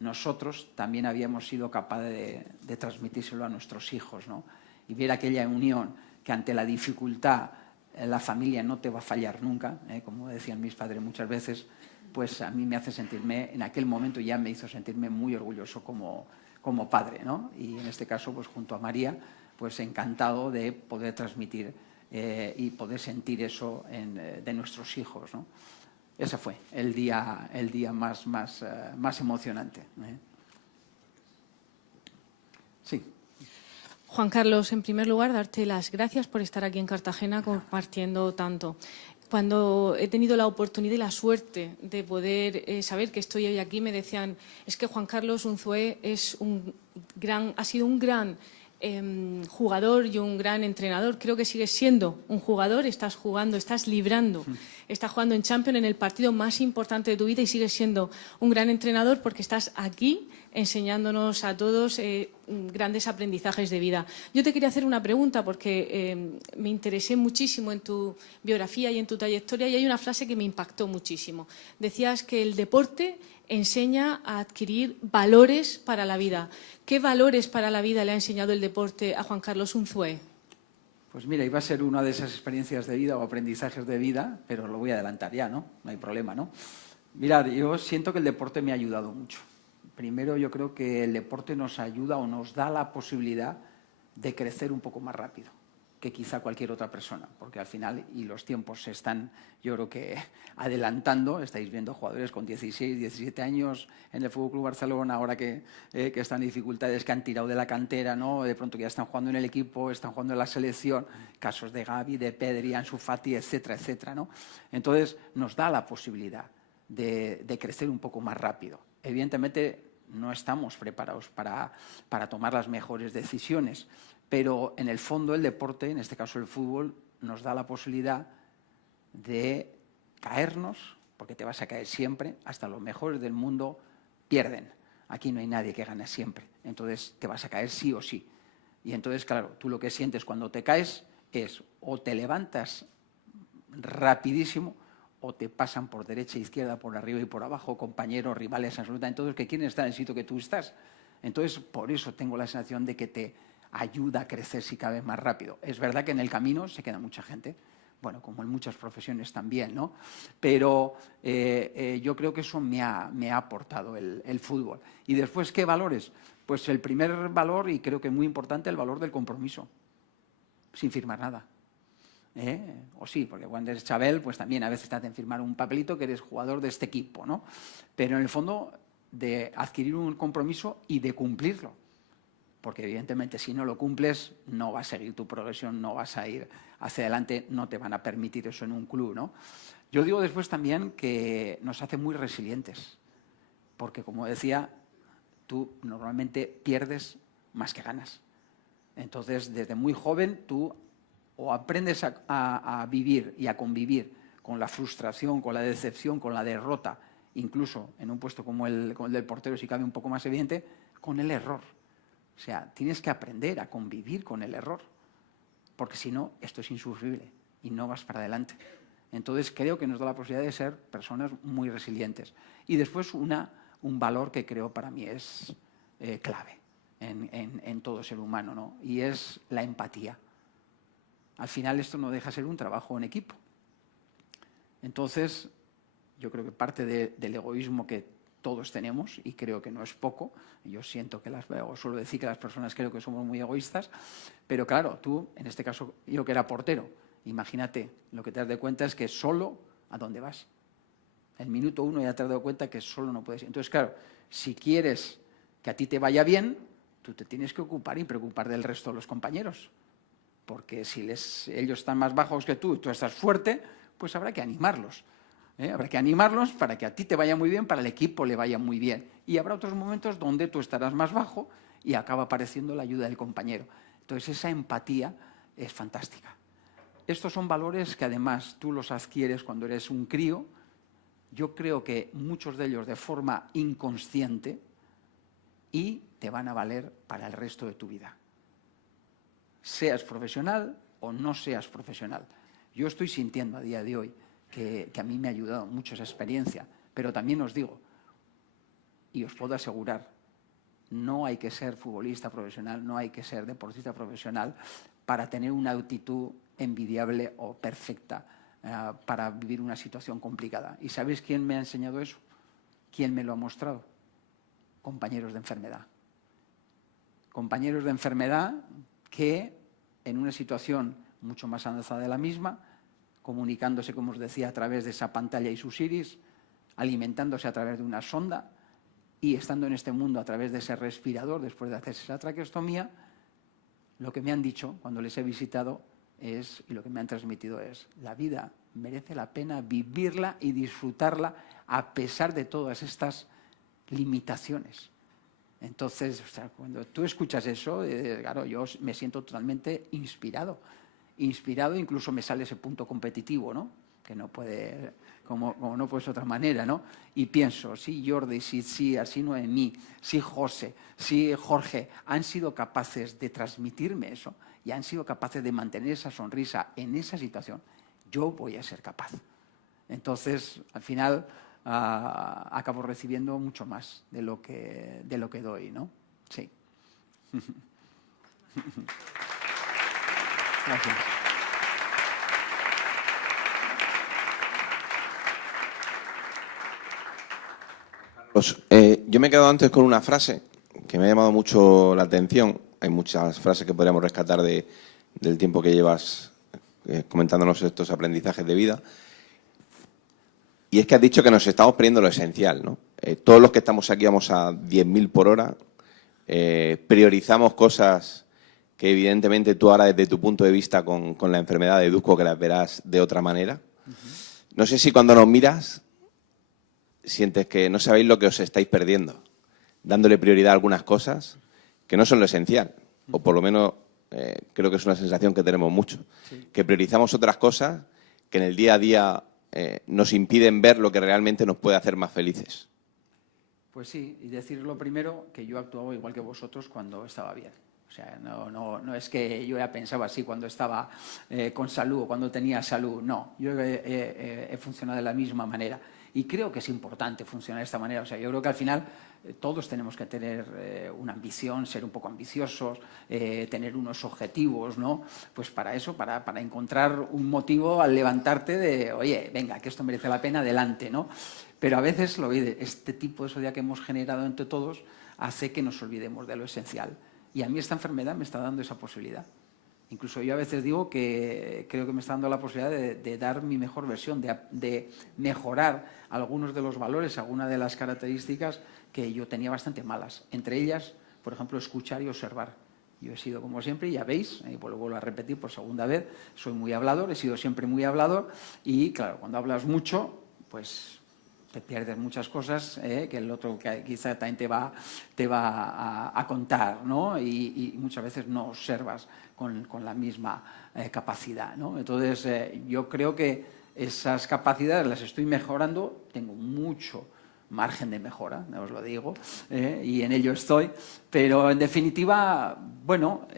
nosotros también habíamos sido capaces de transmitírselo a nuestros hijos, ¿no? Y ver aquella unión que ante la dificultad la familia no te va a fallar nunca, como decían mis padres muchas veces, pues a mí me hace sentirme, en aquel momento ya me hizo sentirme muy orgulloso como padre, ¿no? Y en este caso, pues junto a María, pues encantado de poder transmitir y poder sentir eso de nuestros hijos, ¿no? Ese fue el día más emocionante. Sí. Juan Carlos, en primer lugar, darte las gracias por estar aquí en Cartagena compartiendo tanto. Cuando he tenido la oportunidad y la suerte de poder saber que estoy hoy aquí, me decían, es que Juan Carlos Unzué ha sido un gran jugador y un gran entrenador. Creo que sigues siendo un jugador, estás jugando, estás jugando en Champions, en el partido más importante de tu vida, y sigues siendo un gran entrenador porque estás aquí enseñándonos a todos grandes aprendizajes de vida. Yo te quería hacer una pregunta porque me interesé muchísimo en tu biografía y en tu trayectoria, y hay una frase que me impactó muchísimo. Decías que el deporte enseña a adquirir valores para la vida. ¿Qué valores para la vida le ha enseñado el deporte a Juan Carlos Unzué? Pues mira, iba a ser una de esas experiencias de vida o aprendizajes de vida, pero lo voy a adelantar ya, ¿no? No hay problema, ¿no? Mirad, yo siento que el deporte me ha ayudado mucho. Primero, yo creo que el deporte nos ayuda o nos da la posibilidad de crecer un poco más rápido que quizá cualquier otra persona, porque al final, y los tiempos se están, yo creo que adelantando, estáis viendo jugadores con 16, 17 años en el FC Barcelona, ahora que están en dificultades, que han tirado de la cantera, ¿no? De pronto que ya están jugando en el equipo, están jugando en la selección, casos de Gavi, de Pedri, Ansu Fati, etcétera, etcétera, ¿no? Entonces, nos da la posibilidad de crecer un poco más rápido. Evidentemente, no estamos preparados para tomar las mejores decisiones, pero en el fondo el deporte, en este caso el fútbol, nos da la posibilidad de caernos, porque te vas a caer siempre, hasta los mejores del mundo pierden. Aquí no hay nadie que gane siempre, entonces te vas a caer sí o sí. Y entonces, claro, tú lo que sientes cuando te caes es o te levantas rapidísimo o te pasan por derecha, izquierda, por arriba y por abajo, compañeros, rivales, absolutamente todos que quieren estar en el sitio que tú estás. Entonces, por eso tengo la sensación de que te ayuda a crecer si cabe más rápido. Es verdad que en el camino se queda mucha gente, bueno, como en muchas profesiones también, ¿no? Pero yo creo que eso me ha aportado el fútbol. Y después, ¿qué valores? Pues el primer valor, y creo que muy importante, el valor del compromiso, sin firmar nada. O sí, porque cuando eres chaval, pues también a veces te hacen firmar un papelito que eres jugador de este equipo, ¿no? Pero en el fondo, de adquirir un compromiso y de cumplirlo. Porque evidentemente si no lo cumples, no va a seguir tu progresión, no vas a ir hacia adelante, no te van a permitir eso en un club, ¿no? Yo digo después también que nos hace muy resilientes, porque como decía, tú normalmente pierdes más que ganas. Entonces, desde muy joven, tú o aprendes a vivir y a convivir con la frustración, con la decepción, con la derrota, incluso en un puesto como el del portero, si cabe un poco más evidente, con el error. O sea, tienes que aprender a convivir con el error, porque si no, esto es insufrible y no vas para adelante. Entonces, creo que nos da la posibilidad de ser personas muy resilientes. Y después, un valor que creo para mí es clave en todo ser humano, ¿no? Y es la empatía. Al final, esto no deja de ser un trabajo en equipo. Entonces, yo creo que parte del egoísmo que todos tenemos, y creo que no es poco, yo siento que suelo decir que las personas creo que somos muy egoístas, pero claro, tú, en este caso, yo que era portero, imagínate, lo que te das de cuenta es que solo a dónde vas. El minuto 1 ya te has dado cuenta que solo no puedes ir. Entonces, claro, si quieres que a ti te vaya bien, tú te tienes que ocupar y preocupar del resto de los compañeros. Porque si ellos están más bajos que tú y tú estás fuerte, pues habrá que animarlos. Habrá que animarlos para que a ti te vaya muy bien, para el equipo le vaya muy bien. Y habrá otros momentos donde tú estarás más bajo y acaba apareciendo la ayuda del compañero. Entonces, esa empatía es fantástica. Estos son valores que además tú los adquieres cuando eres un crío. Yo creo que muchos de ellos de forma inconsciente y te van a valer para el resto de tu vida. Seas profesional o no seas profesional. Yo estoy sintiendo a día de hoy que a mí me ha ayudado mucho esa experiencia, pero también os digo, y os puedo asegurar, no hay que ser futbolista profesional, no hay que ser deportista profesional para tener una actitud envidiable o perfecta para vivir una situación complicada. ¿Y sabéis quién me ha enseñado eso? ¿Quién me lo ha mostrado? Compañeros de enfermedad. Compañeros de enfermedad que en una situación mucho más avanzada de la misma, comunicándose, como os decía, a través de esa pantalla y sus iris, alimentándose a través de una sonda y estando en este mundo a través de ese respirador después de hacerse esa traqueostomía, Lo que me han dicho cuando les he visitado es, y lo que me han transmitido es, la vida merece la pena vivirla y disfrutarla a pesar de todas estas limitaciones. Entonces, o sea, cuando tú escuchas eso, claro, yo me siento totalmente inspirado, incluso me sale ese punto competitivo, ¿no? Que no puede, como no puede ser de otra manera, ¿no? Y pienso, si Jordi, si así Noemí, si José, si Jorge han sido capaces de transmitirme eso y han sido capaces de mantener esa sonrisa en esa situación, yo voy a ser capaz. Entonces, al final, acabo recibiendo mucho más de lo que doy, ¿no? Sí. Gracias. Yo me he quedado antes con una frase que me ha llamado mucho la atención. Hay muchas frases que podríamos rescatar del tiempo que llevas comentándonos estos aprendizajes de vida. Y es que has dicho que nos estamos perdiendo lo esencial, ¿no? Todos los que estamos aquí vamos a 10.000 por hora, priorizamos cosas que evidentemente tú ahora desde tu punto de vista con la enfermedad deduzco que las verás de otra manera. No sé si cuando nos miras sientes que no sabéis lo que os estáis perdiendo, dándole prioridad a algunas cosas que no son lo esencial, o por lo menos creo que es una sensación que tenemos mucho, que priorizamos otras cosas que en el día a día nos impiden ver lo que realmente nos puede hacer más felices. Pues sí, y decir lo primero, que yo actuaba igual que vosotros cuando estaba bien. O sea, no es que yo ya pensaba así cuando estaba con salud o cuando tenía salud, no. Yo he funcionado de la misma manera. Y creo que es importante funcionar de esta manera. O sea, yo creo que al final todos tenemos que tener una ambición, ser un poco ambiciosos, tener unos objetivos, ¿no? Pues para eso, para encontrar un motivo al levantarte de, oye, venga, que esto merece la pena, adelante, ¿no? Pero a veces este tipo de sociedad que hemos generado entre todos hace que nos olvidemos de lo esencial. Y a mí esta enfermedad me está dando esa posibilidad. Incluso yo a veces digo que creo que me está dando la posibilidad de dar mi mejor versión, de mejorar algunos de los valores, algunas de las características que yo tenía bastante malas. Entre ellas, por ejemplo, escuchar y observar. Yo he sido, como siempre, ya veis, y pues lo vuelvo a repetir por segunda vez, soy muy hablador, he sido siempre muy hablador y, claro, cuando hablas mucho, pues te pierdes muchas cosas que el otro quizá también te va a contar, ¿no? Y muchas veces no observas con la misma capacidad, ¿no? Entonces, yo creo que esas capacidades las estoy mejorando, tengo mucho margen de mejora, os lo digo, y en ello estoy, pero en definitiva, bueno,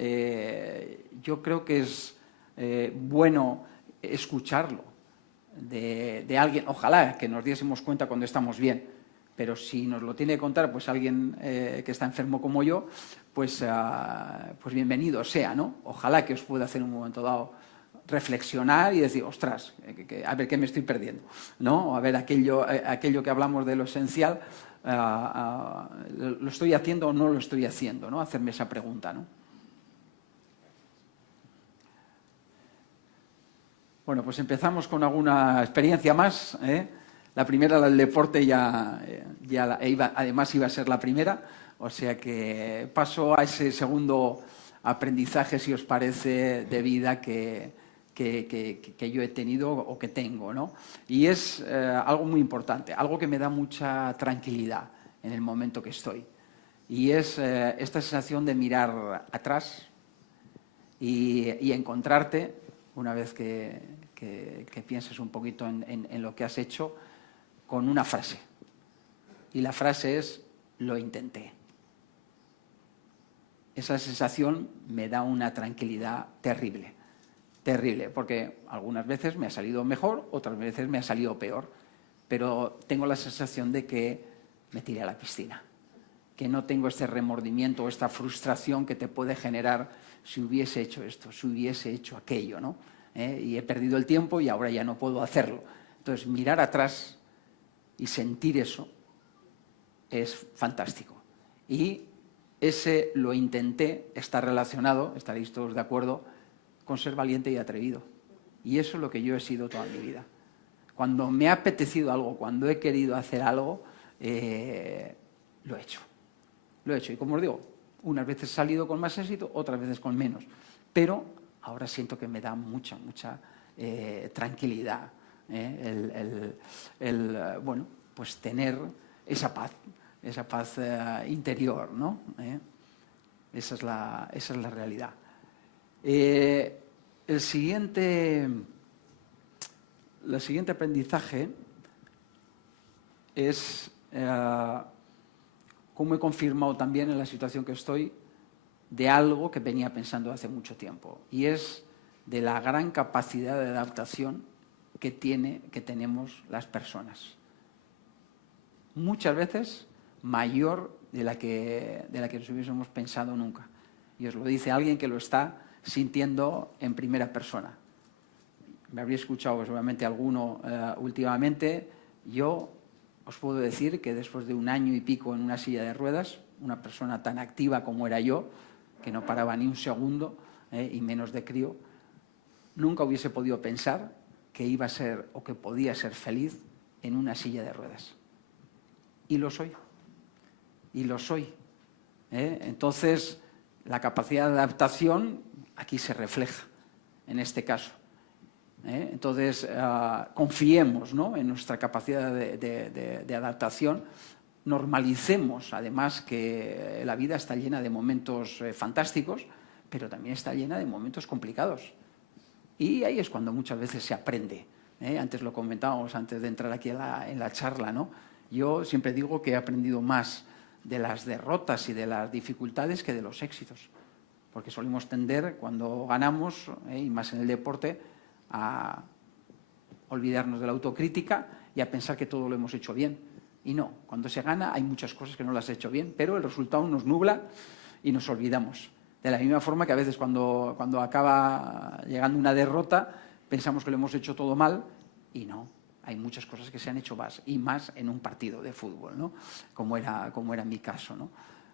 yo creo que es bueno escucharlo de alguien, ojalá que nos diésemos cuenta cuando estamos bien, pero si nos lo tiene que contar pues alguien que está enfermo como yo, pues bienvenido sea, ¿no? Ojalá que os pueda hacer en un momento dado reflexionar y decir, ostras, a ver qué me estoy perdiendo, ¿no? A ver aquello que hablamos de lo esencial, ¿lo estoy haciendo o no lo estoy haciendo, ¿no? Hacerme esa pregunta, ¿no? Bueno, pues empezamos con alguna experiencia más, ¿eh? La primera, la del deporte, además iba a ser la primera, o sea que paso a ese segundo aprendizaje, si os parece, de vida que yo he tenido o que tengo, ¿no? Y es algo muy importante, algo que me da mucha tranquilidad en el momento que estoy. Y es esta sensación de mirar atrás y encontrarte, una vez que pienses un poquito en lo que has hecho, con una frase. Y la frase es, lo intenté. Esa sensación me da una tranquilidad terrible. Terrible, porque algunas veces me ha salido mejor, otras veces me ha salido peor. Pero tengo la sensación de que me tiré a la piscina. Que no tengo este remordimiento o esta frustración que te puede generar si hubiese hecho esto, si hubiese hecho aquello, ¿no? Y he perdido el tiempo y ahora ya no puedo hacerlo. Entonces, mirar atrás y sentir eso es fantástico. Y ese lo intenté, está relacionado, estaréis todos de acuerdo, con ser valiente y atrevido. Y eso es lo que yo he sido toda mi vida. Cuando me ha apetecido algo, cuando he querido hacer algo, lo he hecho. Lo he hecho. Y como os digo, Unas veces he salido con más éxito, otras veces con menos. Pero ahora siento que me da mucha tranquilidad bueno, pues tener esa paz interior, ¿no? Esa es la realidad. El siguiente aprendizaje es cómo he confirmado también en la situación que estoy de algo que venía pensando hace mucho tiempo, y es de la gran capacidad de adaptación que tenemos las personas. Muchas veces mayor de la que nos hubiésemos pensado nunca. Y os lo dice alguien que lo está sintiendo en primera persona. Me habría escuchado seguramente alguno últimamente. Yo os puedo decir que después de 1 año y pico en una silla de ruedas, una persona tan activa como era yo, que no paraba ni un segundo, y menos de crío, nunca hubiese podido pensar que iba a ser o que podía ser feliz en una silla de ruedas. Y lo soy. Y lo soy. Entonces, la capacidad de adaptación aquí se refleja, en este caso. Entonces, confiemos, ¿no?, en nuestra capacidad de adaptación. Normalicemos, además, que la vida está llena de momentos fantásticos, pero también está llena de momentos complicados. Y ahí es cuando muchas veces se aprende. Antes lo comentábamos, antes de entrar aquí en la charla, ¿no? Yo siempre digo que he aprendido más de las derrotas y de las dificultades que de los éxitos. Porque solemos tender, cuando ganamos, y más en el deporte, a olvidarnos de la autocrítica y a pensar que todo lo hemos hecho bien. Y no, cuando se gana hay muchas cosas que no las he hecho bien, pero el resultado nos nubla y nos olvidamos. De la misma forma que a veces cuando acaba llegando una derrota pensamos que lo hemos hecho todo mal, y no, hay muchas cosas que se han hecho más, y más en un partido de fútbol, ¿no?, como era mi caso, ¿no?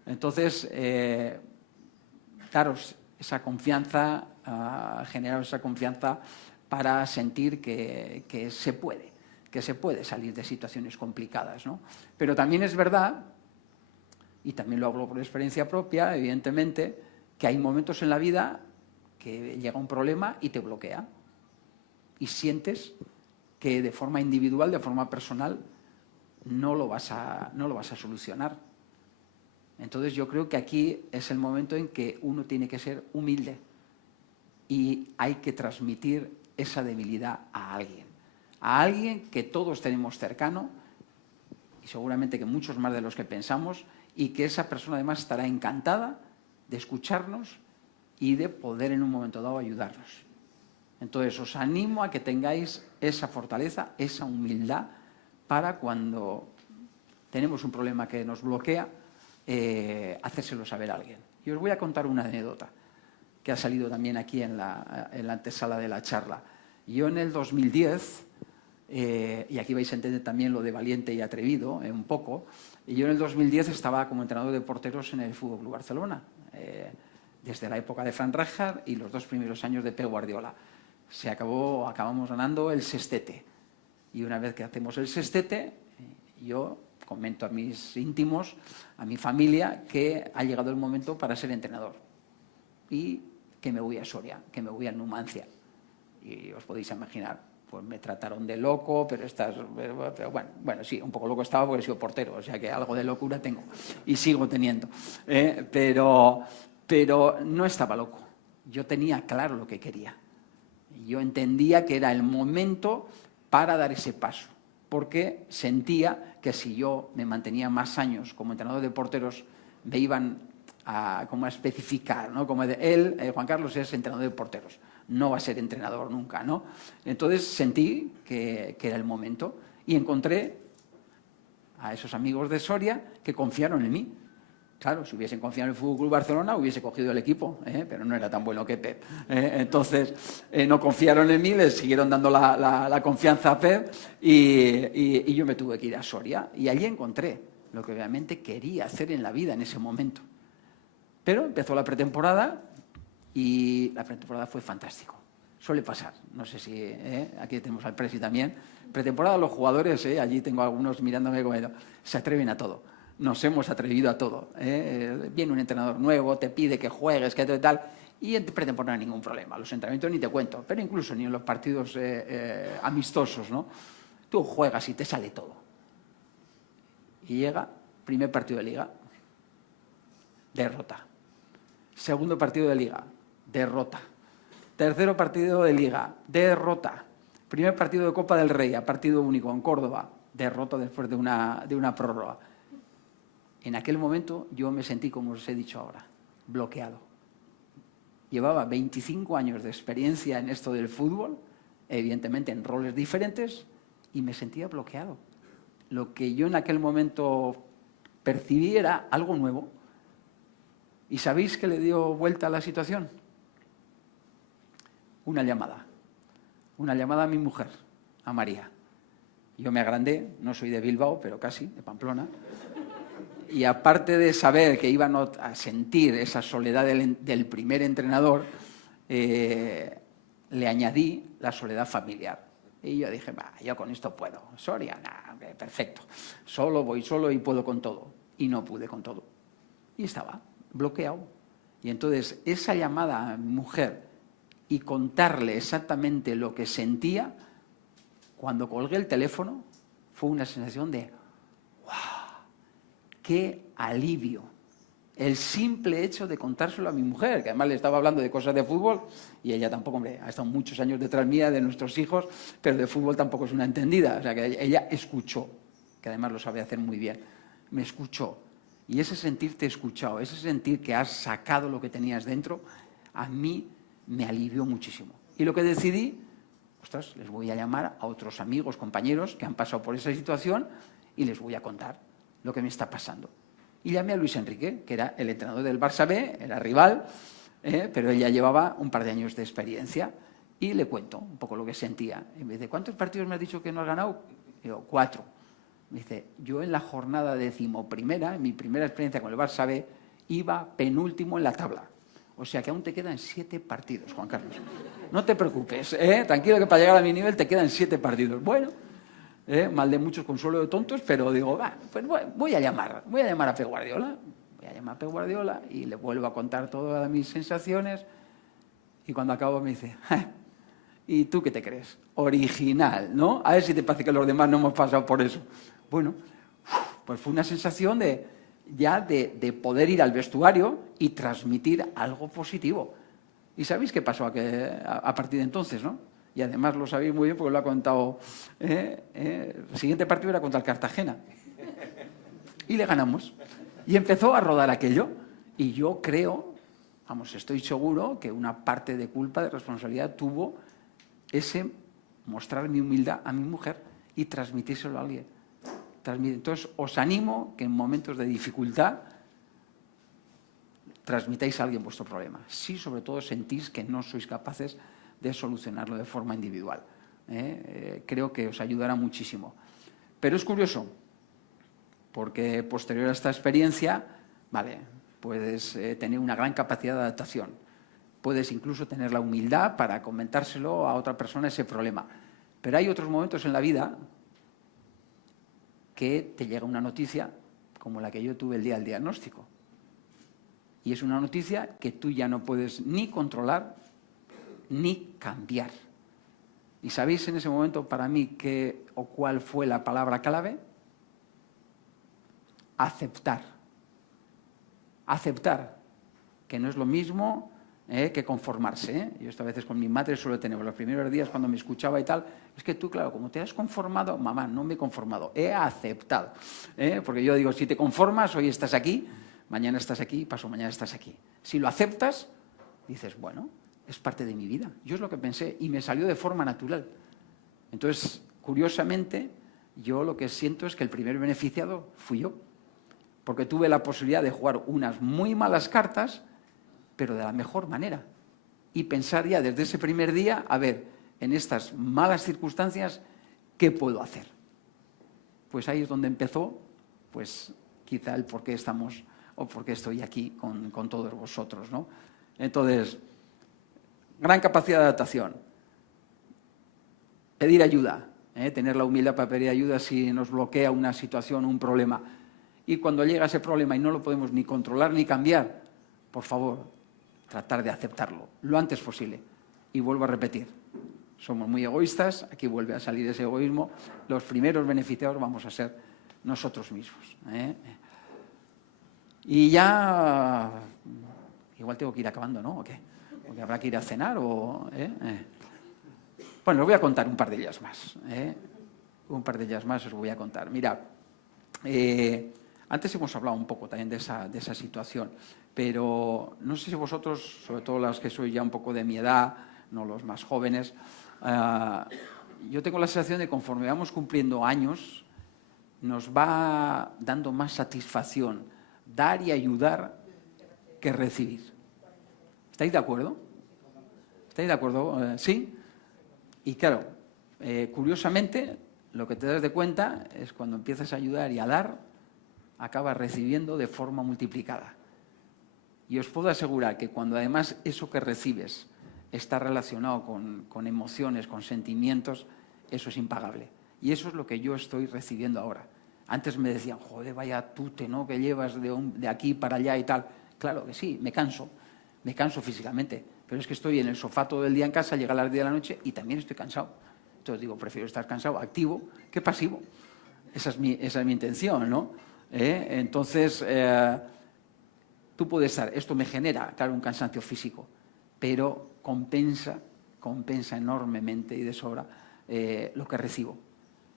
Entonces, daros esa confianza, generaros esa confianza para sentir que se puede salir de situaciones complicadas, ¿no? Pero también es verdad, y también lo hablo por experiencia propia, evidentemente, que hay momentos en la vida que llega un problema y te bloquea. Y sientes que de forma individual, de forma personal, no lo vas a solucionar. Entonces yo creo que aquí es el momento en que uno tiene que ser humilde y hay que transmitir esa debilidad a alguien que todos tenemos cercano, y seguramente que muchos más de los que pensamos, y que esa persona además estará encantada de escucharnos y de poder en un momento dado ayudarnos. Entonces os animo a que tengáis esa fortaleza, esa humildad, para cuando tenemos un problema que nos bloquea, hacérselo saber a alguien. Y os voy a contar una anécdota que ha salido también aquí en la antesala de la charla. Yo en el 2010, y aquí vais a entender también lo de valiente y atrevido, un poco, y yo en el 2010 estaba como entrenador de porteros en el FC Barcelona, desde la época de Fran Rijkaard y los 2 primeros años de Pep Guardiola. Acabamos ganando el sextete. Y una vez que hacemos el sextete, yo comento a mis íntimos, a mi familia, que ha llegado el momento para ser entrenador. Y que me voy a Soria, que me voy a Numancia. Y os podéis imaginar, pues me trataron de loco, pero bueno, sí, un poco loco estaba porque he sido portero, o sea que algo de locura tengo y sigo teniendo. Pero no estaba loco. Yo tenía claro lo que quería. Yo entendía que era el momento para dar ese paso, porque sentía que si yo me mantenía más años como entrenador de porteros, me iban a especificar, ¿no? Como Juan Carlos es entrenador de porteros, no va a ser entrenador nunca, ¿no? Entonces sentí que era el momento y encontré a esos amigos de Soria que confiaron en mí. Claro, si hubiesen confiado en el FC Barcelona hubiese cogido el equipo, pero no era tan bueno que Pep. Entonces no confiaron en mí, les siguieron dando la confianza a Pep y yo me tuve que ir a Soria. Y allí encontré lo que realmente quería hacer en la vida en ese momento. Pero empezó la pretemporada y la pretemporada fue fantástico. Suele pasar, no sé si aquí tenemos al Presi también. Pretemporada los jugadores, allí tengo algunos mirándome como se atreven a todo. nos hemos atrevido a todo. Viene un entrenador nuevo, te pide que juegues, que tal, y te pretenden poner ningún problema. Los entrenamientos ni te cuento, pero incluso ni en los partidos amistosos, ¿no? Tú juegas y te sale todo. Y llega, primer partido de Liga, derrota. Segundo partido de Liga, derrota. Tercero partido de Liga, derrota. Primer partido de Copa del Rey, a partido único en Córdoba, derrota después de una prórroga. En aquel momento yo me sentí, como os he dicho ahora, bloqueado. Llevaba 25 años de experiencia en esto del fútbol, evidentemente en roles diferentes, y me sentía bloqueado. Lo que yo en aquel momento percibí era algo nuevo. ¿Y sabéis qué le dio vuelta a la situación? Una llamada a mi mujer, a María. Yo me agrandé, no soy de Bilbao, pero casi, de Pamplona. Y aparte de saber que iban a sentir esa soledad del primer entrenador, le añadí la soledad familiar. Y yo dije, yo con esto puedo. Soria, perfecto. Voy solo y puedo con todo. Y no pude con todo. Y estaba bloqueado. Y entonces esa llamada a mi mujer y contarle exactamente lo que sentía, cuando colgué el teléfono, fue una sensación de ¡wow! ¡Qué alivio! El simple hecho de contárselo a mi mujer, que además le estaba hablando de cosas de fútbol, y ella tampoco, hombre, ha estado muchos años detrás mía, de nuestros hijos, pero de fútbol tampoco es una entendida. O sea, que ella escuchó, que además lo sabe hacer muy bien. Me escuchó. Y ese sentirte escuchado, ese sentir que has sacado lo que tenías dentro, a mí me alivió muchísimo. Y lo que decidí, ostras, les voy a llamar a otros amigos, compañeros que han pasado por esa situación y les voy a contar lo que me está pasando. Y llamé a Luis Enrique, que era el entrenador del Barça B, era rival, pero él ya llevaba un par de años de experiencia, y le cuento un poco lo que sentía. Y me dice, ¿cuántos partidos me has dicho que no has ganado? Y digo, 4. Me dice, yo en la jornada 11ª, en mi primera experiencia con el Barça B, iba penúltimo en la tabla. O sea que aún te quedan 7 partidos, Juan Carlos. No te preocupes, tranquilo, que para llegar a mi nivel te quedan 7 partidos. Bueno, mal de muchos, consuelo de tontos, pero digo, pues voy a llamar a Pep Guardiola. Voy a llamar a Pep Guardiola y le vuelvo a contar todas mis sensaciones. Y cuando acabo me dice, ¿y tú qué te crees? Original, ¿no? A ver si te parece que los demás no hemos pasado por eso. Bueno, pues fue una sensación de poder ir al vestuario y transmitir algo positivo. ¿Y sabéis qué pasó a partir de entonces, no? Y además lo sabéis muy bien porque lo ha contado. El siguiente partido era contra el Cartagena. Y le ganamos. Y empezó a rodar aquello. Y yo creo, estoy seguro que una parte de culpa, de responsabilidad, tuvo ese mostrar mi humildad a mi mujer y transmitírselo a alguien. Entonces, os animo que en momentos de dificultad transmitáis a alguien vuestro problema. Si sobre todo sentís que no sois capaces de solucionarlo de forma individual. Creo que os ayudará muchísimo. Pero es curioso, porque posterior a esta experiencia, puedes tener una gran capacidad de adaptación. Puedes incluso tener la humildad para comentárselo a otra persona ese problema. Pero hay otros momentos en la vida que te llega una noticia como la que yo tuve el día del diagnóstico. Y es una noticia que tú ya no puedes ni controlar ni cambiar. ¿Y sabéis en ese momento para mí qué o cuál fue la palabra clave? Aceptar. Aceptar, que no es lo mismo que conformarse. Yo esta veces con mi madre suelo tener los primeros días cuando me escuchaba y tal, es que tú, claro, como te has conformado, mamá, no me he conformado, he aceptado. Porque yo digo, si te conformas, hoy estás aquí, mañana estás aquí, pasado mañana estás aquí. Si lo aceptas, dices, bueno, es parte de mi vida. Yo es lo que pensé y me salió de forma natural. Entonces, curiosamente, yo lo que siento es que el primer beneficiado fui yo, porque tuve la posibilidad de jugar unas muy malas cartas, pero de la mejor manera. Y pensar ya desde ese primer día, a ver, en estas malas circunstancias, ¿qué puedo hacer? Pues ahí es donde empezó, pues quizá el por qué estamos o por qué estoy aquí con todos vosotros, ¿no? Entonces, gran capacidad de adaptación. Pedir ayuda, tener la humildad para pedir ayuda si nos bloquea una situación, un problema. Y cuando llega ese problema y no lo podemos ni controlar ni cambiar, por favor, tratar de aceptarlo lo antes posible. Y vuelvo a repetir, somos muy egoístas, aquí vuelve a salir ese egoísmo, los primeros beneficiados vamos a ser nosotros mismos. Y ya, igual tengo que ir acabando, ¿no? ¿O qué? Porque habrá que ir a cenar o... Bueno, os voy a contar un par de ellas más. Un par de ellas más os voy a contar. Mira, antes hemos hablado un poco también de esa situación, pero no sé si vosotros, sobre todo las que sois ya un poco de mi edad, no los más jóvenes, yo tengo la sensación de que conforme vamos cumpliendo años, nos va dando más satisfacción dar y ayudar que recibir. ¿Estáis de acuerdo? ¿Estáis de acuerdo? ¿Sí? Y claro, curiosamente, lo que te das de cuenta es cuando empiezas a ayudar y a dar, acabas recibiendo de forma multiplicada. Y os puedo asegurar que cuando además eso que recibes está relacionado con emociones, con sentimientos, eso es impagable. Y eso es lo que yo estoy recibiendo ahora. Antes me decían, joder, vaya tute, ¿no?, que llevas de aquí para allá y tal. Claro que sí, me canso físicamente, pero es que estoy en el sofá todo el día en casa, llega a las 10 de la noche y también estoy cansado. Entonces digo, prefiero estar cansado, activo, que pasivo. Esa es mi intención, ¿no? Entonces, tú puedes estar, esto me genera, claro, un cansancio físico, pero compensa enormemente y de sobra lo que recibo.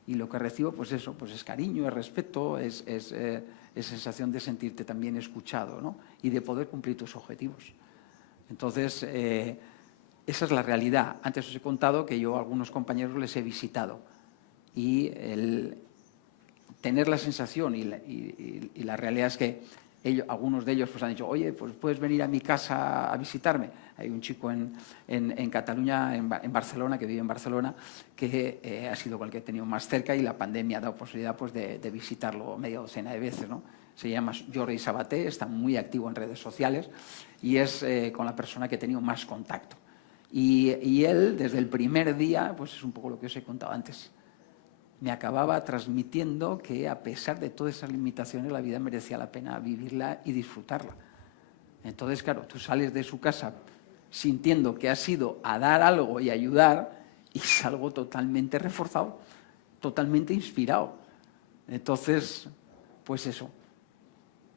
Y lo que recibo, pues eso, pues es cariño, es respeto, es sensación de sentirte también escuchado, ¿no? Y de poder cumplir tus objetivos. Entonces, esa es la realidad. Antes os he contado que yo a algunos compañeros les he visitado y el tener la sensación y la realidad es que algunos de ellos pues han dicho, oye, pues puedes venir a mi casa a visitarme. Hay un chico en Cataluña, en Barcelona, que vive en Barcelona, que ha sido el que he tenido más cerca y la pandemia ha dado posibilidad pues, de visitarlo media docena de veces, ¿no? Se llama Jordi Sabaté, está muy activo en redes sociales y es con la persona que he tenido más contacto. Y él, desde el primer día, pues es un poco lo que os he contado antes, me acababa transmitiendo que a pesar de todas esas limitaciones la vida merecía la pena vivirla y disfrutarla. Entonces, claro, tú sales de su casa sintiendo que has ido a dar algo y ayudar y salgo totalmente reforzado, totalmente inspirado. Entonces, pues eso,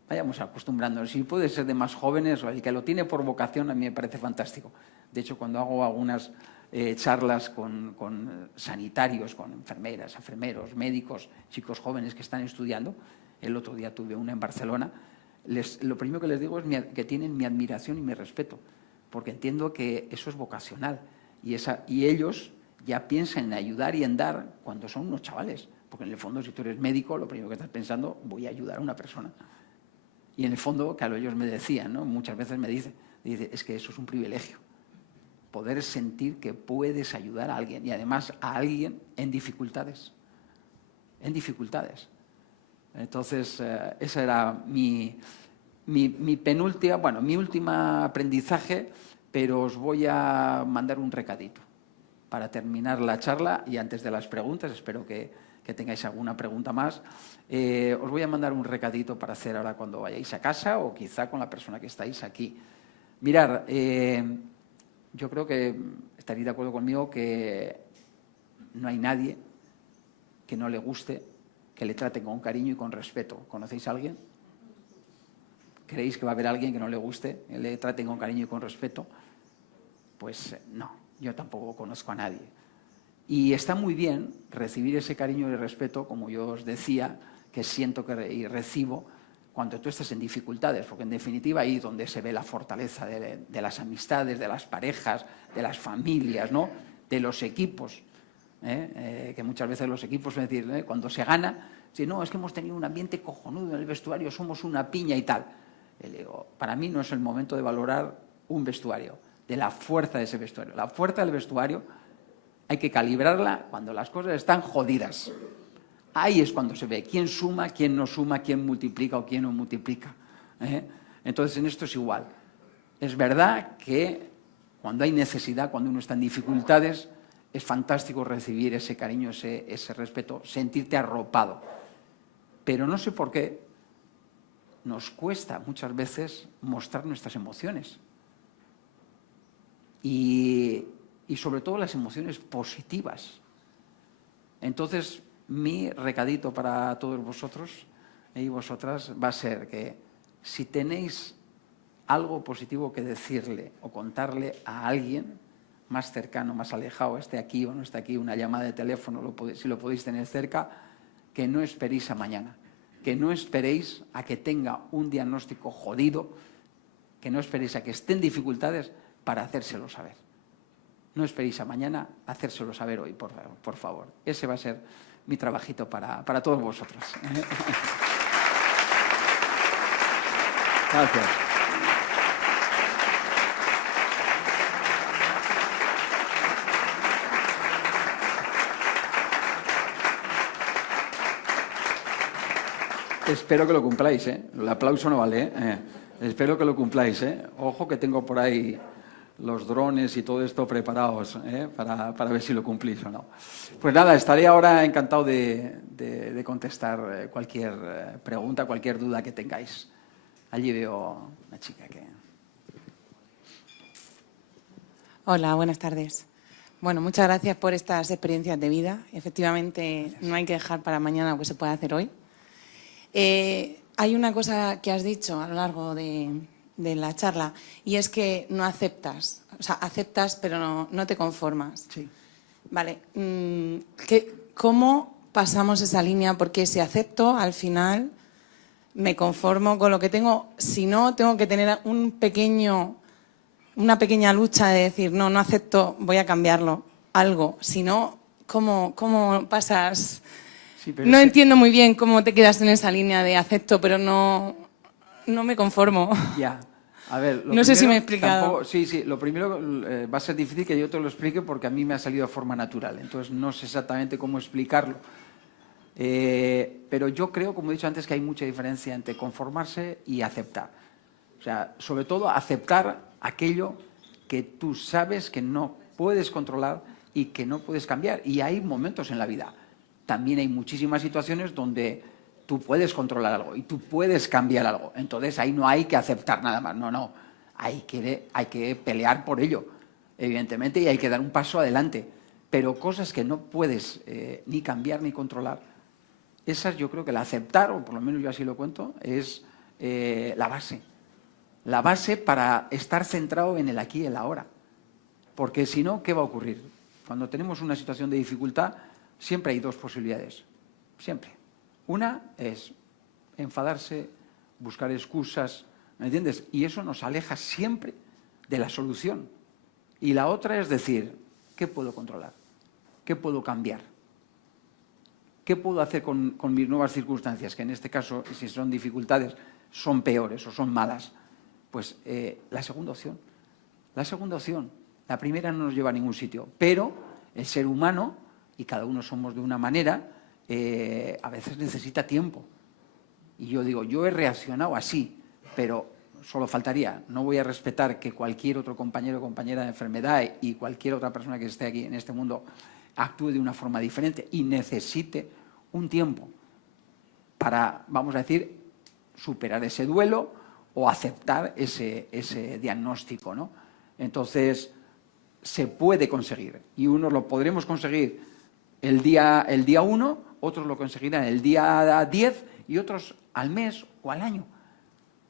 vayamos acostumbrándonos. Si puede ser de más jóvenes o el que lo tiene por vocación, a mí me parece fantástico. De hecho, cuando hago algunas charlas con sanitarios, con enfermeras, enfermeros, médicos, chicos jóvenes que están estudiando, el otro día tuve una en Barcelona, lo primero que les digo es que tienen mi admiración y mi respeto, porque entiendo que eso es vocacional y ellos ya piensan en ayudar y en dar cuando son unos chavales, porque en el fondo si tú eres médico lo primero que estás pensando, voy a ayudar a una persona. Y en el fondo, claro, ellos me decían, ¿no? Muchas veces me dicen, es que eso es un privilegio, poder sentir que puedes ayudar a alguien y además a alguien en dificultades. En dificultades. Entonces, esa era mi última aprendizaje, pero os voy a mandar un recadito para terminar la charla y antes de las preguntas, espero que tengáis alguna pregunta más, os voy a mandar un recadito para hacer ahora cuando vayáis a casa o quizá con la persona que estáis aquí. Mirad, yo creo que estaréis de acuerdo conmigo que no hay nadie que no le guste que le traten con cariño y con respeto. ¿Conocéis a alguien? ¿Creéis que va a haber alguien que no le guste que le traten con cariño y con respeto? Pues no, yo tampoco conozco a nadie. Y está muy bien recibir ese cariño y respeto, como yo os decía, que siento y recibo cuando tú estás en dificultades, porque en definitiva ahí es donde se ve la fortaleza de las amistades, de las parejas, de las familias, ¿no? De los equipos, que muchas veces los equipos, es decir, cuando se gana, si no, es que hemos tenido un ambiente cojonudo en el vestuario, somos una piña y tal. Le digo, para mí no es el momento de valorar un vestuario, de la fuerza de ese vestuario. La fuerza del vestuario hay que calibrarla cuando las cosas están jodidas. Ahí es cuando se ve quién suma, quién no suma, quién multiplica o quién no multiplica. Entonces, en esto es igual. Es verdad que cuando hay necesidad, cuando uno está en dificultades, es fantástico recibir ese cariño, ese respeto, sentirte arropado. Pero no sé por qué, nos cuesta muchas veces mostrar nuestras emociones. Y sobre todo las emociones positivas. Entonces, mi recadito para todos vosotros y vosotras va a ser que si tenéis algo positivo que decirle o contarle a alguien más cercano, más alejado, esté aquí o no esté aquí, una llamada de teléfono, si lo podéis tener cerca, que no esperéis a mañana, que no esperéis a que tenga un diagnóstico jodido, que no esperéis a que esté en dificultades para hacérselo saber. No esperéis a mañana, hacérselo saber hoy, por favor. Ese va a ser mi trabajito para todos vosotros. Gracias. Espero que lo cumpláis, ¿eh? El aplauso no vale, ¿eh? Espero que lo cumpláis, ¿eh? Ojo que tengo por ahí los drones y todo esto preparados, ¿eh? para ver si lo cumplís o no. Pues nada, estaré ahora encantado de contestar cualquier pregunta, cualquier duda que tengáis. Allí veo una chica que... Hola, buenas tardes. Bueno, muchas gracias por estas experiencias de vida. Efectivamente, gracias. No hay que dejar para mañana lo que se puede hacer hoy. Hay una cosa que has dicho a lo largo de la charla y es que no aceptas. O sea, aceptas pero no te conformas. Sí. Vale. ¿Cómo pasamos esa línea? Porque si acepto, al final me conformo con lo que tengo. Si no, tengo que tener una pequeña lucha de decir, no acepto, voy a cambiarlo, algo. Si no, ¿cómo pasas? Sí, pero no entiendo muy bien cómo te quedas en esa línea de acepto, pero no me conformo. Ya. A ver, no sé si me he explicado. Sí, lo primero va a ser difícil que yo te lo explique porque a mí me ha salido de forma natural. Entonces no sé exactamente cómo explicarlo. Pero yo creo, como he dicho antes, que hay mucha diferencia entre conformarse y aceptar. O sea, sobre todo aceptar aquello que tú sabes que no puedes controlar y que no puedes cambiar. Y hay momentos en la vida. También hay muchísimas situaciones donde tú puedes controlar algo y tú puedes cambiar algo. Entonces ahí no hay que aceptar nada más. No. Hay que pelear por ello, evidentemente, y hay que dar un paso adelante. Pero cosas que no puedes ni cambiar ni controlar, esas yo creo que la aceptar, o por lo menos yo así lo cuento, es la base. La base para estar centrado en el aquí y el ahora. Porque si no, ¿qué va a ocurrir? Cuando tenemos una situación de dificultad, siempre hay dos posibilidades. Siempre. Una es enfadarse, buscar excusas, ¿me entiendes? Y eso nos aleja siempre de la solución. Y la otra es decir, ¿qué puedo controlar? ¿Qué puedo cambiar? ¿Qué puedo hacer con mis nuevas circunstancias? Que en este caso, si son dificultades, son peores o son malas. Pues la segunda opción. La segunda opción. La primera no nos lleva a ningún sitio. Pero el ser humano, y cada uno somos de una manera, a veces necesita tiempo. Y yo digo, yo he reaccionado así, pero solo faltaría. No voy a respetar que cualquier otro compañero o compañera de enfermedad y cualquier otra persona que esté aquí en este mundo actúe de una forma diferente y necesite un tiempo para, vamos a decir, superar ese duelo o aceptar ese diagnóstico, ¿no? Entonces, se puede conseguir. Y unos lo podremos conseguir el día 1, otros lo conseguirán el día 10 y otros al mes o al año.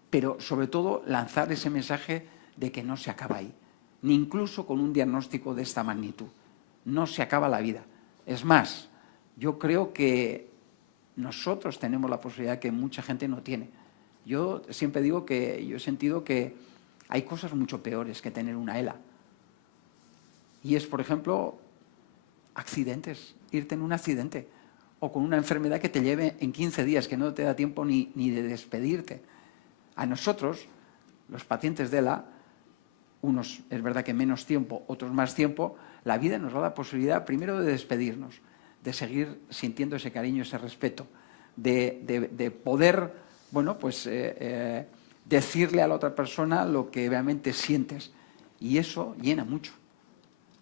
Pero, sobre todo, lanzar ese mensaje de que no se acaba ahí. Ni incluso con un diagnóstico de esta magnitud. No se acaba la vida. Es más, yo creo que nosotros tenemos la posibilidad que mucha gente no tiene. Yo siempre digo que yo he sentido que hay cosas mucho peores que tener una ELA. Y es, por ejemplo, accidentes, irte en un accidente o con una enfermedad que te lleve en 15 días, que no te da tiempo ni de despedirte. A nosotros, los pacientes de ELA, unos es verdad que menos tiempo, otros más tiempo, la vida nos da la posibilidad primero de despedirnos, de seguir sintiendo ese cariño, ese respeto, de poder, bueno, pues decirle a la otra persona lo que realmente sientes. Y eso llena mucho.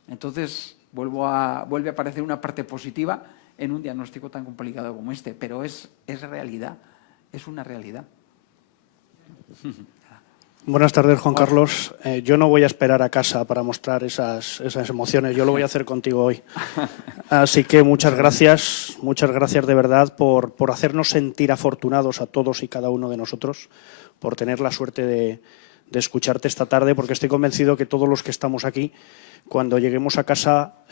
Entonces, vuelve a aparecer una parte positiva en un diagnóstico tan complicado como este, pero es realidad, es una realidad. Buenas tardes, Juan Carlos. Yo no voy a esperar a casa para mostrar esas emociones. Yo lo voy a hacer contigo hoy. Así que muchas gracias de verdad por hacernos sentir afortunados a todos y cada uno de nosotros, por tener la suerte de escucharte esta tarde, porque estoy convencido que todos los que estamos aquí, cuando lleguemos a casa,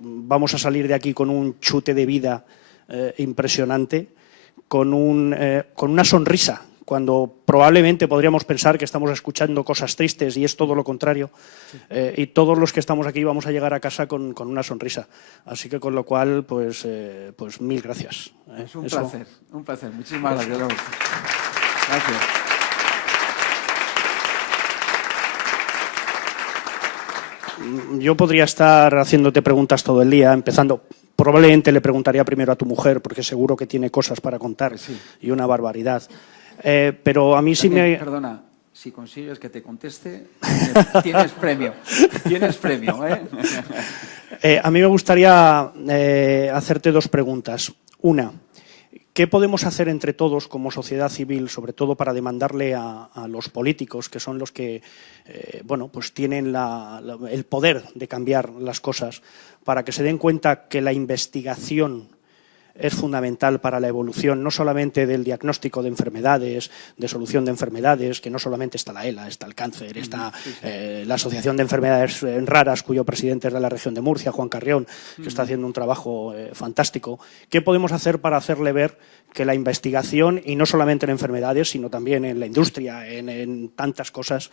vamos a salir de aquí con un chute de vida impresionante, con una sonrisa, cuando probablemente podríamos pensar que estamos escuchando cosas tristes y es todo lo contrario. Y todos los que estamos aquí vamos a llegar a casa con una sonrisa. Así que con lo cual, pues mil gracias. Es un placer. Muchísimas gracias. Gracias. Yo podría estar haciéndote preguntas todo el día, empezando. Probablemente le preguntaría primero a tu mujer, porque seguro que tiene cosas para contar, sí, y una barbaridad. Pero a mí sí me... Perdona, si consigues que te conteste, tienes premio. Tienes premio, ¿eh? A mí me gustaría hacerte dos preguntas. Una, ¿qué podemos hacer entre todos como sociedad civil, sobre todo para demandarle a los políticos, que son los que pues tienen el poder de cambiar las cosas, para que se den cuenta que la investigación es fundamental para la evolución, no solamente del diagnóstico de enfermedades, de solución de enfermedades, que no solamente está la ELA, está el cáncer, está la Asociación de Enfermedades Raras, cuyo presidente es de la región de Murcia, Juan Carrión, que está haciendo un trabajo fantástico. ¿Qué podemos hacer para hacerle ver que la investigación, y no solamente en enfermedades, sino también en la industria, en tantas cosas,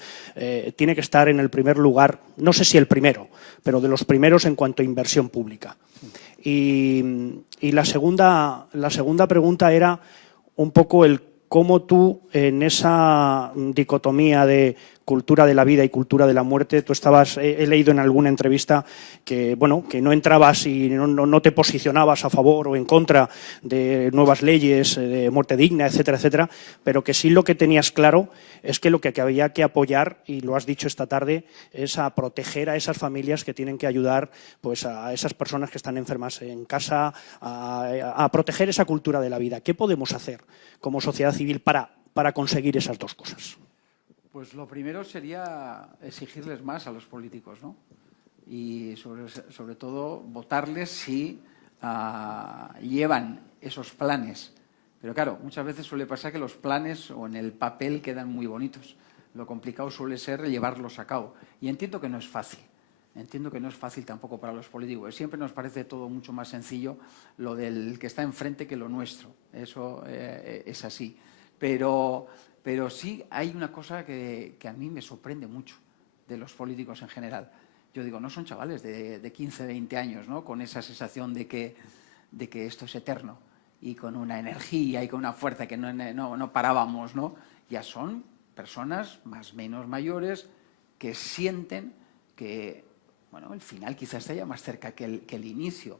tiene que estar en el primer lugar, no sé si el primero, pero de los primeros en cuanto a inversión pública? Y la segunda pregunta era un poco el cómo tú, en esa dicotomía de cultura de la vida y cultura de la muerte, tú estabas, he leído en alguna entrevista que no entrabas y no te posicionabas a favor o en contra de nuevas leyes de muerte digna, etcétera, etcétera, pero que sí lo que tenías claro es que lo que había que apoyar, y lo has dicho esta tarde, es a proteger a esas familias que tienen que ayudar pues a esas personas que están enfermas en casa, a proteger esa cultura de la vida. ¿Qué podemos hacer como sociedad civil para conseguir esas dos cosas? Pues lo primero sería exigirles más a los políticos, ¿no? Y sobre todo votarles si llevan esos planes. Pero claro, muchas veces suele pasar que los planes o en el papel quedan muy bonitos. Lo complicado suele ser llevarlos a cabo. Y entiendo que no es fácil. Entiendo que no es fácil tampoco para los políticos. Siempre nos parece todo mucho más sencillo lo del que está enfrente que lo nuestro. Eso es así. Pero sí hay una cosa que a mí me sorprende mucho de los políticos en general. Yo digo, no son chavales de 15, 20 años, ¿no? Con esa sensación de que esto es eterno y con una energía y con una fuerza que no parábamos, ¿no? Ya son personas más o menos mayores que sienten que, el final quizás esté ya más cerca que el inicio.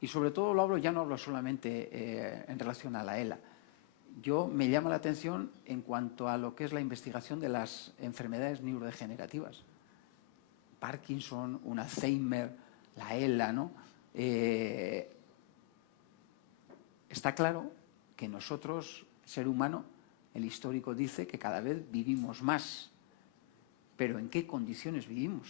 Y sobre todo ya no hablo solamente en relación a la ELA. Me llama la atención en cuanto a lo que es la investigación de las enfermedades neurodegenerativas. Parkinson, un Alzheimer, la ELA, ¿no? Está claro que nosotros, ser humano, el histórico dice que cada vez vivimos más. Pero ¿en qué condiciones vivimos?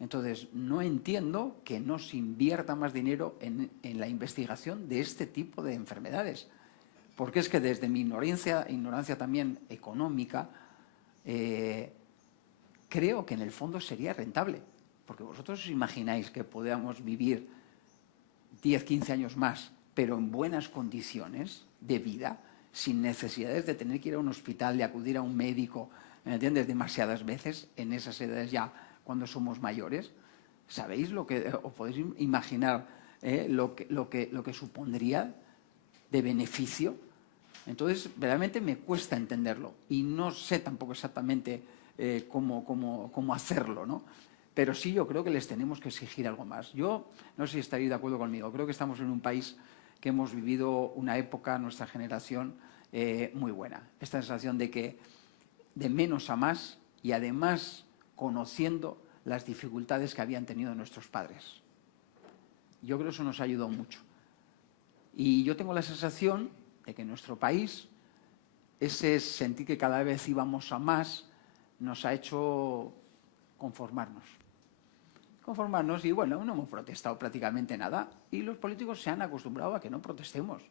Entonces, no entiendo que no se invierta más dinero en la investigación de este tipo de enfermedades. Porque es que desde mi ignorancia también económica, creo que en el fondo sería rentable. Porque vosotros os imagináis que podamos vivir 10, 15 años más, pero en buenas condiciones de vida, sin necesidades de tener que ir a un hospital, de acudir a un médico, ¿me entiendes? Demasiadas veces en esas edades ya, cuando somos mayores. ¿Sabéis os podéis imaginar lo que supondría de beneficio? Entonces, realmente me cuesta entenderlo y no sé tampoco exactamente cómo hacerlo, ¿no? Pero sí, yo creo que les tenemos que exigir algo más. Yo no sé si estaréis de acuerdo conmigo. Creo que estamos en un país que hemos vivido una época, nuestra generación, muy buena. Esta sensación de menos a más y además conociendo las dificultades que habían tenido nuestros padres. Yo creo que eso nos ayudó mucho. Y yo tengo la sensación de que en nuestro país ese sentir que cada vez íbamos a más nos ha hecho conformarnos. Y bueno, no hemos protestado prácticamente nada y los políticos se han acostumbrado a que no protestemos.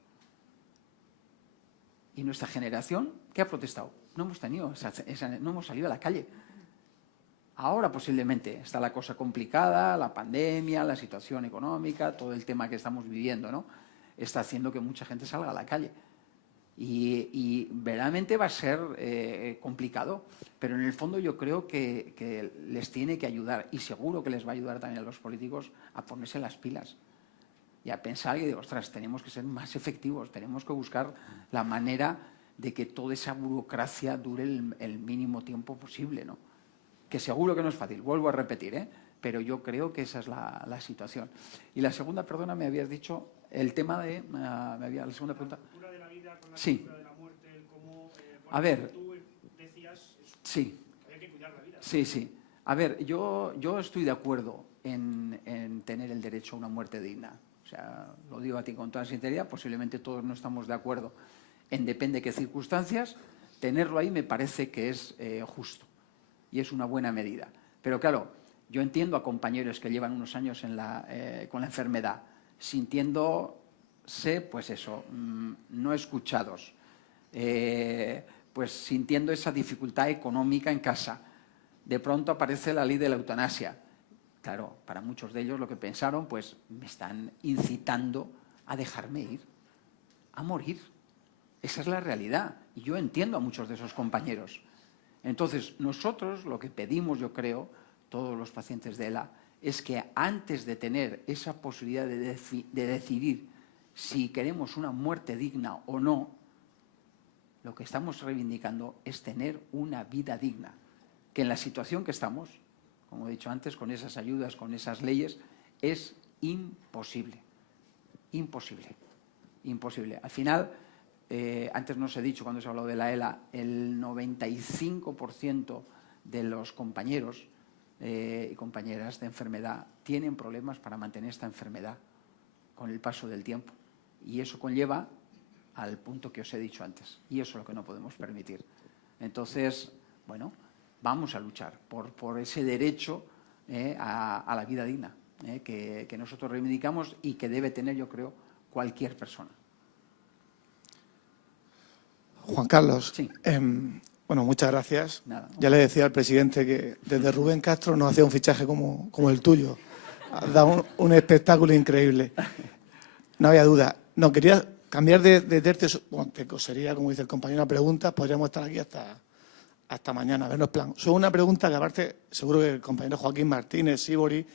Y nuestra generación, ¿qué ha protestado? No hemos no hemos salido a la calle. Ahora posiblemente está la cosa complicada, la pandemia, la situación económica, todo el tema que estamos viviendo, ¿no? Está haciendo que mucha gente salga a la calle. Y verdaderamente va a ser complicado, pero en el fondo yo creo que les tiene que ayudar, y seguro que les va a ayudar también a los políticos a ponerse las pilas y a pensar y digo, ostras, tenemos que ser más efectivos, tenemos que buscar la manera de que toda esa burocracia dure el mínimo tiempo posible, ¿no? Que seguro que no es fácil, vuelvo a repetir, pero yo creo que esa es la situación. Y la segunda, perdona, me habías dicho el tema de... la segunda pregunta. Sí. A ver. Sí. Sí. A ver, yo estoy de acuerdo en tener el derecho a una muerte digna. O sea, lo digo a ti con toda sinceridad, posiblemente todos no estamos de acuerdo en depende de qué circunstancias. Tenerlo ahí me parece que es justo y es una buena medida. Pero claro, yo entiendo a compañeros que llevan unos años con la enfermedad, sintiéndose, pues eso, no escuchados, pues sintiendo esa dificultad económica en casa. De pronto aparece la ley de la eutanasia. Claro, para muchos de ellos lo que pensaron, pues me están incitando a dejarme ir, a morir. Esa es la realidad. Y yo entiendo a muchos de esos compañeros. Entonces, nosotros lo que pedimos, yo creo, todos los pacientes de ELA, es que antes de tener esa posibilidad de decidir si queremos una muerte digna o no, lo que estamos reivindicando es tener una vida digna, que en la situación que estamos, como he dicho antes, con esas ayudas, con esas leyes, es imposible. Imposible. Al final, antes no os he dicho cuando se habló de la ELA, el 95% de los compañeros y compañeras de enfermedad tienen problemas para mantener esta enfermedad con el paso del tiempo. Y eso conlleva al punto que os he dicho antes. Y eso es lo que no podemos permitir. Entonces, bueno, vamos a luchar por ese derecho a la vida digna que nosotros reivindicamos y que debe tener, yo creo, cualquier persona. Juan Carlos, sí. Bueno, muchas gracias. Nada. Ya le decía al presidente que desde Rubén Castro nos hacía un fichaje como el tuyo. Has dado un espectáculo increíble. No había duda. No, quería cambiar de tercio. Bueno, sería, como dice el compañero, una pregunta. Podríamos estar aquí hasta mañana, vernos plan. Solo una pregunta que aparte, seguro que el compañero Joaquín Martínez, Sibori,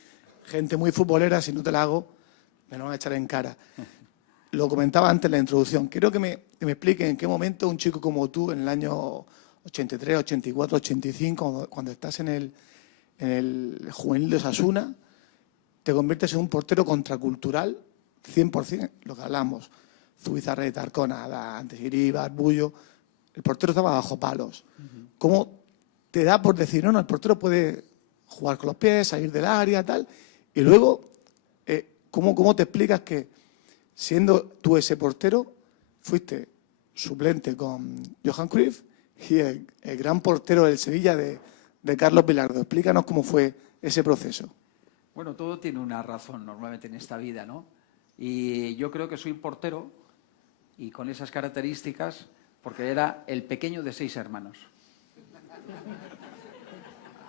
gente muy futbolera, si no te la hago, me lo van a echar en cara. Lo comentaba antes en la introducción. Quiero que me explique en qué momento un chico como tú, en el año 83, 84, 85, cuando estás en el juvenil de Osasuna, te conviertes en un portero contracultural 100%, lo que hablamos. Zubizarreta, Arcona, antes Iribar, Bullo. El portero estaba bajo palos. ¿Cómo te da por decir, no, el portero puede jugar con los pies, salir del área, tal? Y luego, ¿cómo te explicas que, siendo tú ese portero, fuiste suplente con Johan Cruyff y el gran portero del Sevilla de Carlos Bilardo? Explícanos cómo fue ese proceso. Bueno, todo tiene una razón normalmente en esta vida, ¿no? Y yo creo que soy portero y con esas características porque era el pequeño de 6 hermanos.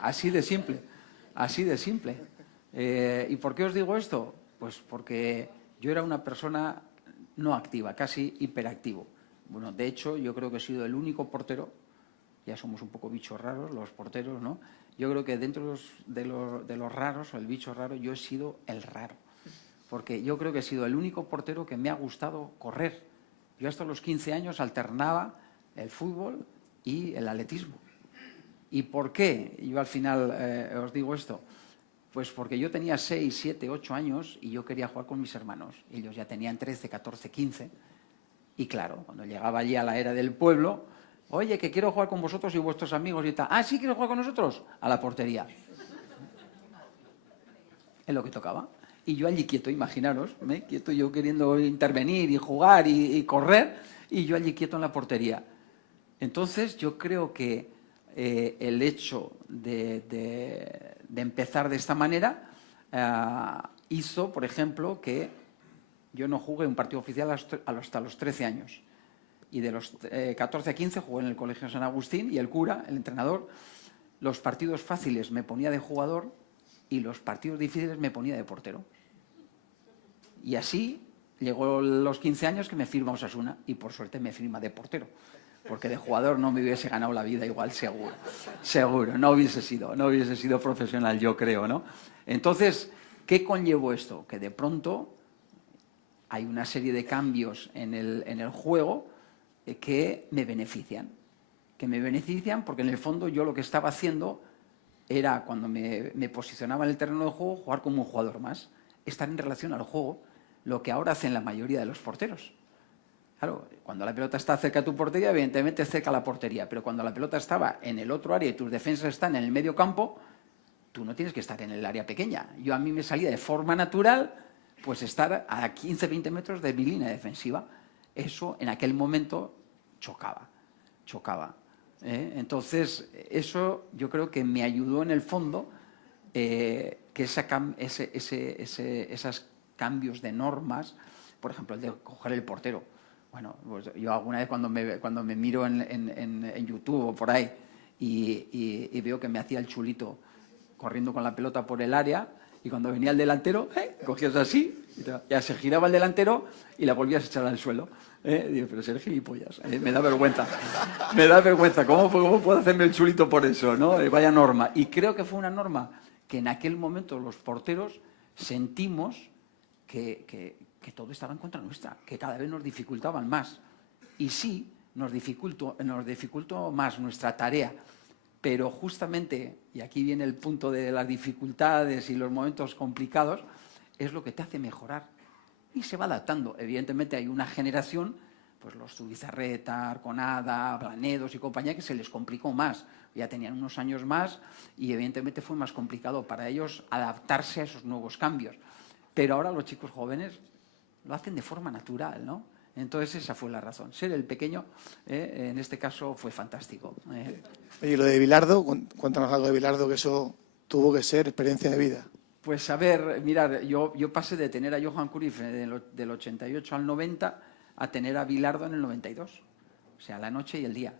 Así de simple, así de simple. ¿Y por qué os digo esto? Pues porque yo era una persona no activa, casi hiperactivo. Bueno, de hecho, yo creo que he sido el único portero, ya somos un poco bichos raros los porteros, ¿no? Yo creo que dentro de los raros, o el bicho raro, yo he sido el raro. Porque yo creo que he sido el único portero que me ha gustado correr. Yo hasta los 15 años alternaba el fútbol y el atletismo. ¿Y por qué? Yo al final os digo esto. Pues porque yo tenía 6, 7, 8 años y yo quería jugar con mis hermanos. Ellos ya tenían 13, 14, 15. Y claro, cuando llegaba allí a la era del pueblo, oye, que quiero jugar con vosotros y vuestros amigos y tal. Ah, ¿sí quieres jugar con nosotros? A la portería. Es lo que tocaba. Y yo allí quieto, imaginaros, quieto yo queriendo intervenir y jugar y correr, y yo allí quieto en la portería. Entonces, yo creo que el hecho de empezar de esta manera hizo, por ejemplo, que yo no jugué un partido oficial hasta los 13 años. Y de los 14 a 15 jugué en el Colegio San Agustín, y el cura, el entrenador, los partidos fáciles me ponía de jugador y los partidos difíciles me ponía de portero. Y así llegó los 15 años que me firma Osasuna, y por suerte me firma de portero, porque de jugador no me hubiese ganado la vida igual, seguro, no hubiese sido profesional, yo creo, ¿no? Entonces, ¿qué conllevó esto? Que de pronto hay una serie de cambios en el juego que me benefician. Porque en el fondo yo lo que estaba haciendo era, cuando me posicionaba en el terreno de juego, jugar como un jugador más, estar en relación al juego, lo que ahora hacen la mayoría de los porteros. Claro, cuando la pelota está cerca de tu portería, evidentemente cerca la portería, pero cuando la pelota estaba en el otro área y tus defensas están en el medio campo, tú no tienes que estar en el área pequeña. A mí me salía de forma natural pues estar a 15-20 metros de mi línea defensiva. Eso en aquel momento chocaba. Entonces, eso yo creo que me ayudó en el fondo que esos cambios de normas, por ejemplo, el de coger el portero. Bueno, pues yo alguna vez cuando me miro en YouTube o por ahí y veo que me hacía el chulito corriendo con la pelota por el área, y cuando venía el delantero, cogías así, ya se giraba el delantero y la volvías a echar al suelo. Digo, pero ser gilipollas, me da vergüenza. ¿Cómo puedo hacerme el chulito por eso, no? Vaya norma. Y creo que fue una norma que en aquel momento los porteros sentimos que todo estaba en contra nuestra, que cada vez nos dificultaban más. Y sí, nos dificultó más nuestra tarea. Pero justamente, y aquí viene el punto de las dificultades y los momentos complicados, es lo que te hace mejorar. Y se va adaptando. Evidentemente hay una generación, pues los Zubizarreta, Arconada, Blanedos y compañía, que se les complicó más. Ya tenían unos años más y evidentemente fue más complicado para ellos adaptarse a esos nuevos cambios. Pero ahora los chicos jóvenes lo hacen de forma natural, ¿no? Entonces esa fue la razón. Ser el pequeño, en este caso, fue fantástico. Oye, lo de Bilardo, cuéntanos algo de Bilardo, que eso tuvo que ser experiencia de vida. Pues a ver, mirad, yo pasé de tener a Johan Cruyff del 88 al 90 a tener a Bilardo en el 92. O sea, la noche y el día.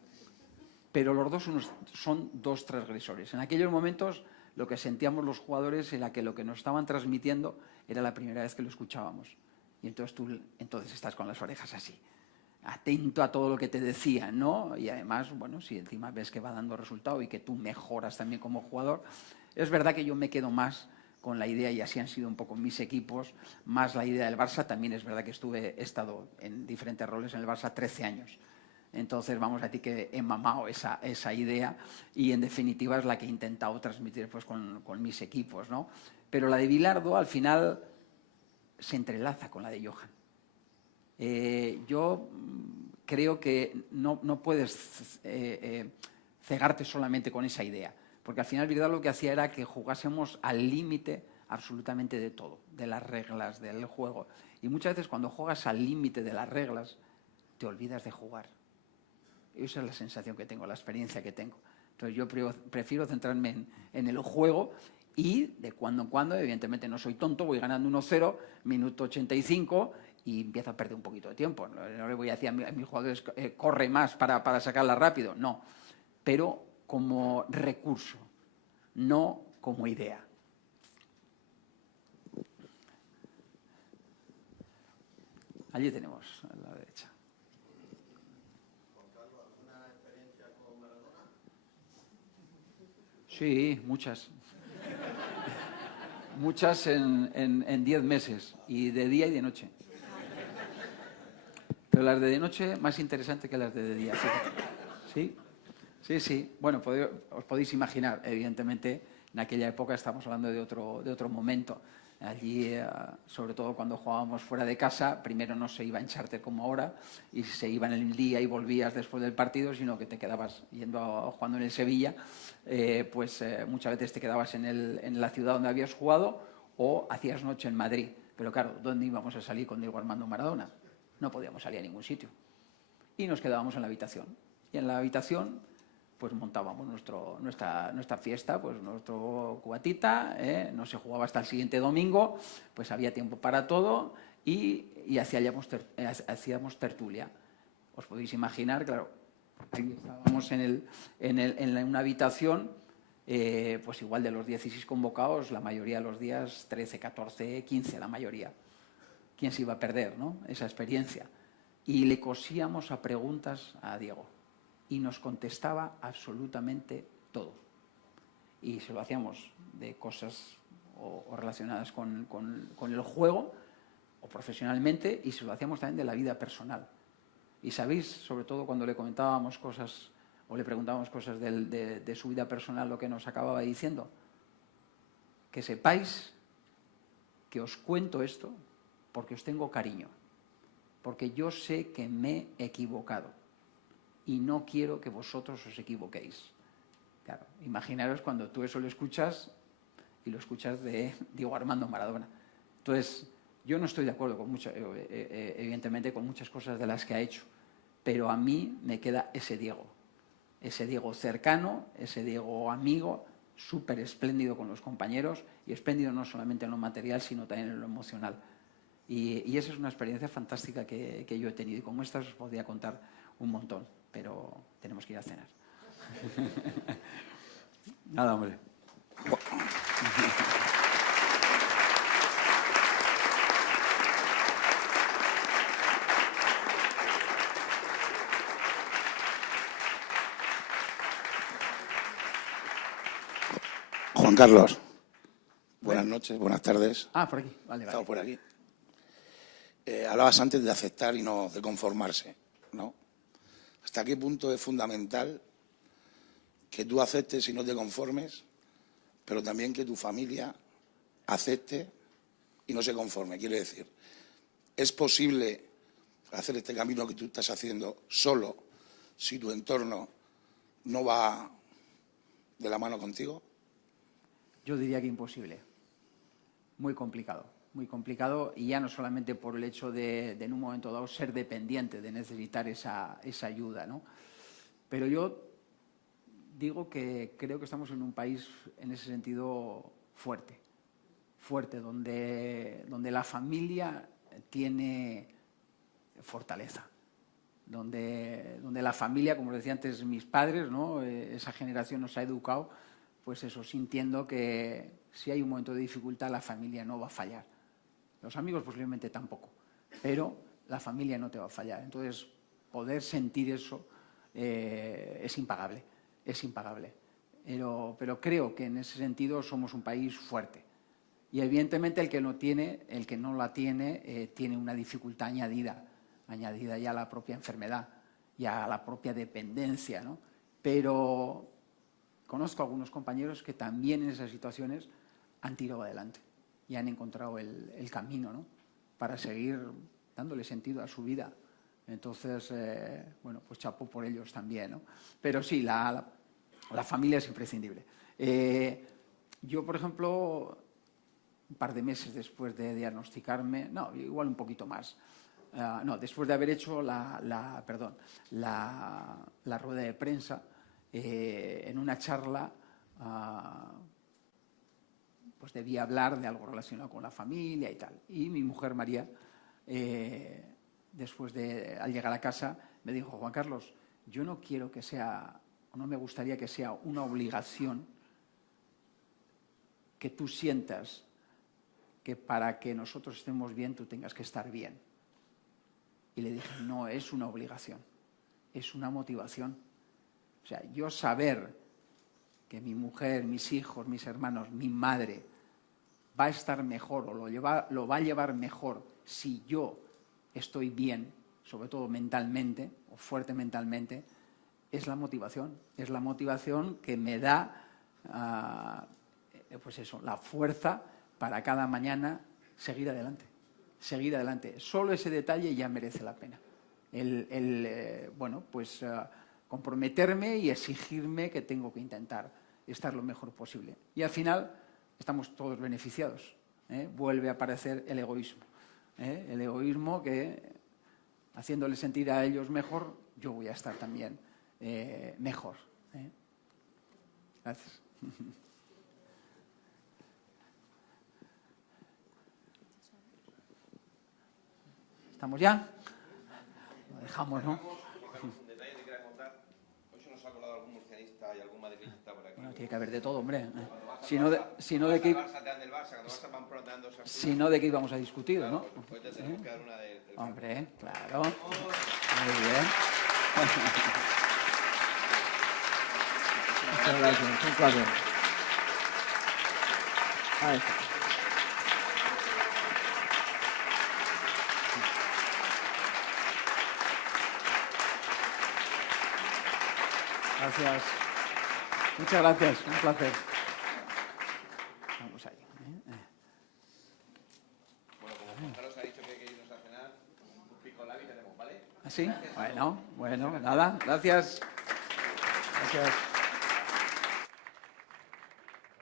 Pero los dos son dos transgresores. En aquellos momentos lo que sentíamos los jugadores era que lo que nos estaban transmitiendo era la primera vez que lo escuchábamos. Y entonces tú estás con las orejas así, atento a todo lo que te decían, ¿no? Y además, bueno, si encima ves que va dando resultado y que tú mejoras también como jugador, es verdad que yo me quedo más con la idea, y así han sido un poco mis equipos, más la idea del Barça. También es verdad que he estado en diferentes roles en el Barça 13 años. Entonces, vamos a decir que he mamado esa idea, y en definitiva es la que he intentado transmitir pues, con mis equipos, ¿no? Pero la de Bilardo, al final, se entrelaza con la de Johan. Yo creo que no puedes cegarte solamente con esa idea, porque al final Bilardo lo que hacía era que jugásemos al límite absolutamente de todo, de las reglas, del juego. Y muchas veces cuando juegas al límite de las reglas, te olvidas de jugar. Esa es la sensación que tengo, la experiencia que tengo. Entonces yo prefiero centrarme en el juego, y de cuando en cuando, evidentemente no soy tonto, voy ganando 1-0, minuto 85, y empiezo a perder un poquito de tiempo. No le voy a decir a mis jugadores, corre más para sacarla rápido, no. Pero como recurso, no como idea. Allí tenemos, a la derecha. ¿Alguna experiencia con Maradona? Sí, muchas. Muchas en 10 meses, y de día y de noche. Pero las de noche más interesantes que las de día. Sí. Bueno, os podéis imaginar, evidentemente, en aquella época estamos hablando de otro momento. Allí, sobre todo cuando jugábamos fuera de casa, primero no se iba en charter como ahora, y se iba en el día y volvías después del partido, sino que te quedabas jugando en el Sevilla, muchas veces te quedabas en la ciudad donde habías jugado, o hacías noche en Madrid. Pero claro, ¿dónde íbamos a salir con Diego Armando Maradona? No podíamos salir a ningún sitio. Y nos quedábamos en la habitación. Y en la habitación pues montábamos nuestra fiesta, pues nuestro cubatita, no se jugaba hasta el siguiente domingo, pues había tiempo para todo y hacíamos tertulia. Os podéis imaginar, claro, ahí estábamos en una habitación, pues igual de los 16 convocados, la mayoría de los días 13, 14, 15, la mayoría. ¿Quién se iba a perder, no? Esa experiencia? Y le cosíamos a preguntas a Diego y nos contestaba absolutamente todo. Y se lo hacíamos de cosas o relacionadas con el juego o profesionalmente, y se lo hacíamos también de la vida personal. Y sabéis, sobre todo cuando le comentábamos cosas o le preguntábamos cosas de su vida personal, lo que nos acababa diciendo: que sepáis que os cuento esto porque os tengo cariño, porque yo sé que me he equivocado y no quiero que vosotros os equivoquéis. Claro, imaginaros cuando tú eso lo escuchas y lo escuchas de Diego Armando Maradona. Entonces, yo no estoy de acuerdo con evidentemente con muchas cosas de las que ha hecho, pero a mí me queda ese Diego cercano, ese Diego amigo, súper espléndido con los compañeros, y espléndido no solamente en lo material, sino también en lo emocional. Y esa es una experiencia fantástica que yo he tenido, y con estas os podría contar un montón, pero tenemos que ir a cenar. Nada, hombre. Juan Carlos, buenas noches, buenas tardes. Por aquí, vale. Estamos por aquí. Hablabas antes de aceptar y no de conformarse, ¿no? ¿Hasta qué punto es fundamental que tú aceptes y no te conformes, pero también que tu familia acepte y no se conforme? Quiero decir, ¿es posible hacer este camino que tú estás haciendo solo si tu entorno no va de la mano contigo? Yo diría que imposible. Muy complicado, y ya no solamente por el hecho de en un momento dado ser dependiente, de necesitar esa ayuda, ¿no? Pero yo digo que creo que estamos en un país en ese sentido fuerte, donde la familia tiene fortaleza, donde la familia, como decía antes mis padres, ¿no? Esa generación nos ha educado, pues eso, sintiendo que si hay un momento de dificultad, la familia no va a fallar. Los amigos posiblemente tampoco, pero la familia no te va a fallar. Entonces, poder sentir eso es impagable. Pero creo que en ese sentido somos un país fuerte. Y evidentemente el que no la tiene, tiene una dificultad añadida ya a la propia enfermedad, ya a la propia dependencia, ¿no? Pero conozco a algunos compañeros que también en esas situaciones han tirado adelante y han encontrado el camino, ¿no? Para seguir dándole sentido a su vida. Entonces, bueno, pues chapó por ellos también, ¿no? Pero sí, la familia es imprescindible. Yo, por ejemplo, un par de meses después de diagnosticarme, no, igual un poquito más, después de haber hecho la rueda de prensa, en una charla, pues debía hablar de algo relacionado con la familia y tal. Y mi mujer María, al llegar a casa, me dijo: Juan Carlos, yo no quiero que sea, o no me gustaría que sea una obligación que tú sientas que para que nosotros estemos bien tú tengas que estar bien. Y le dije: no es una obligación, es una motivación. O sea, yo saber que mi mujer, mis hijos, mis hermanos, mi madre va a estar mejor o lo va a llevar mejor si yo estoy bien, sobre todo mentalmente o fuerte mentalmente, es la motivación que me da pues eso, la fuerza para cada mañana seguir adelante. Solo ese detalle ya merece la pena. Comprometerme y exigirme que tengo que intentar estar lo mejor posible. Y al final estamos todos beneficiados. Vuelve a aparecer el egoísmo. El egoísmo que, haciéndole sentir a ellos mejor, yo voy a estar también mejor. Gracias. ¿Estamos ya? Lo dejamos, ¿no? Un detalle que quieras contar. Hoy se nos ha colado algún murcianista y algún madridista por aquí. Bueno, tiene que haber de todo, hombre. Si no, ¿de qué íbamos a discutir, no? Hoy te tenemos que dar una del Hombre, claro. Muy bien. Muchas gracias, un placer. Ahí está. Gracias. Muchas gracias, un placer. Vamos ahí. Bueno, como Juan Carlos ha dicho que hay que irnos a cenar, un pico labi tenemos, ¿vale? ¿Ah, sí? Bueno, nada, gracias. Gracias.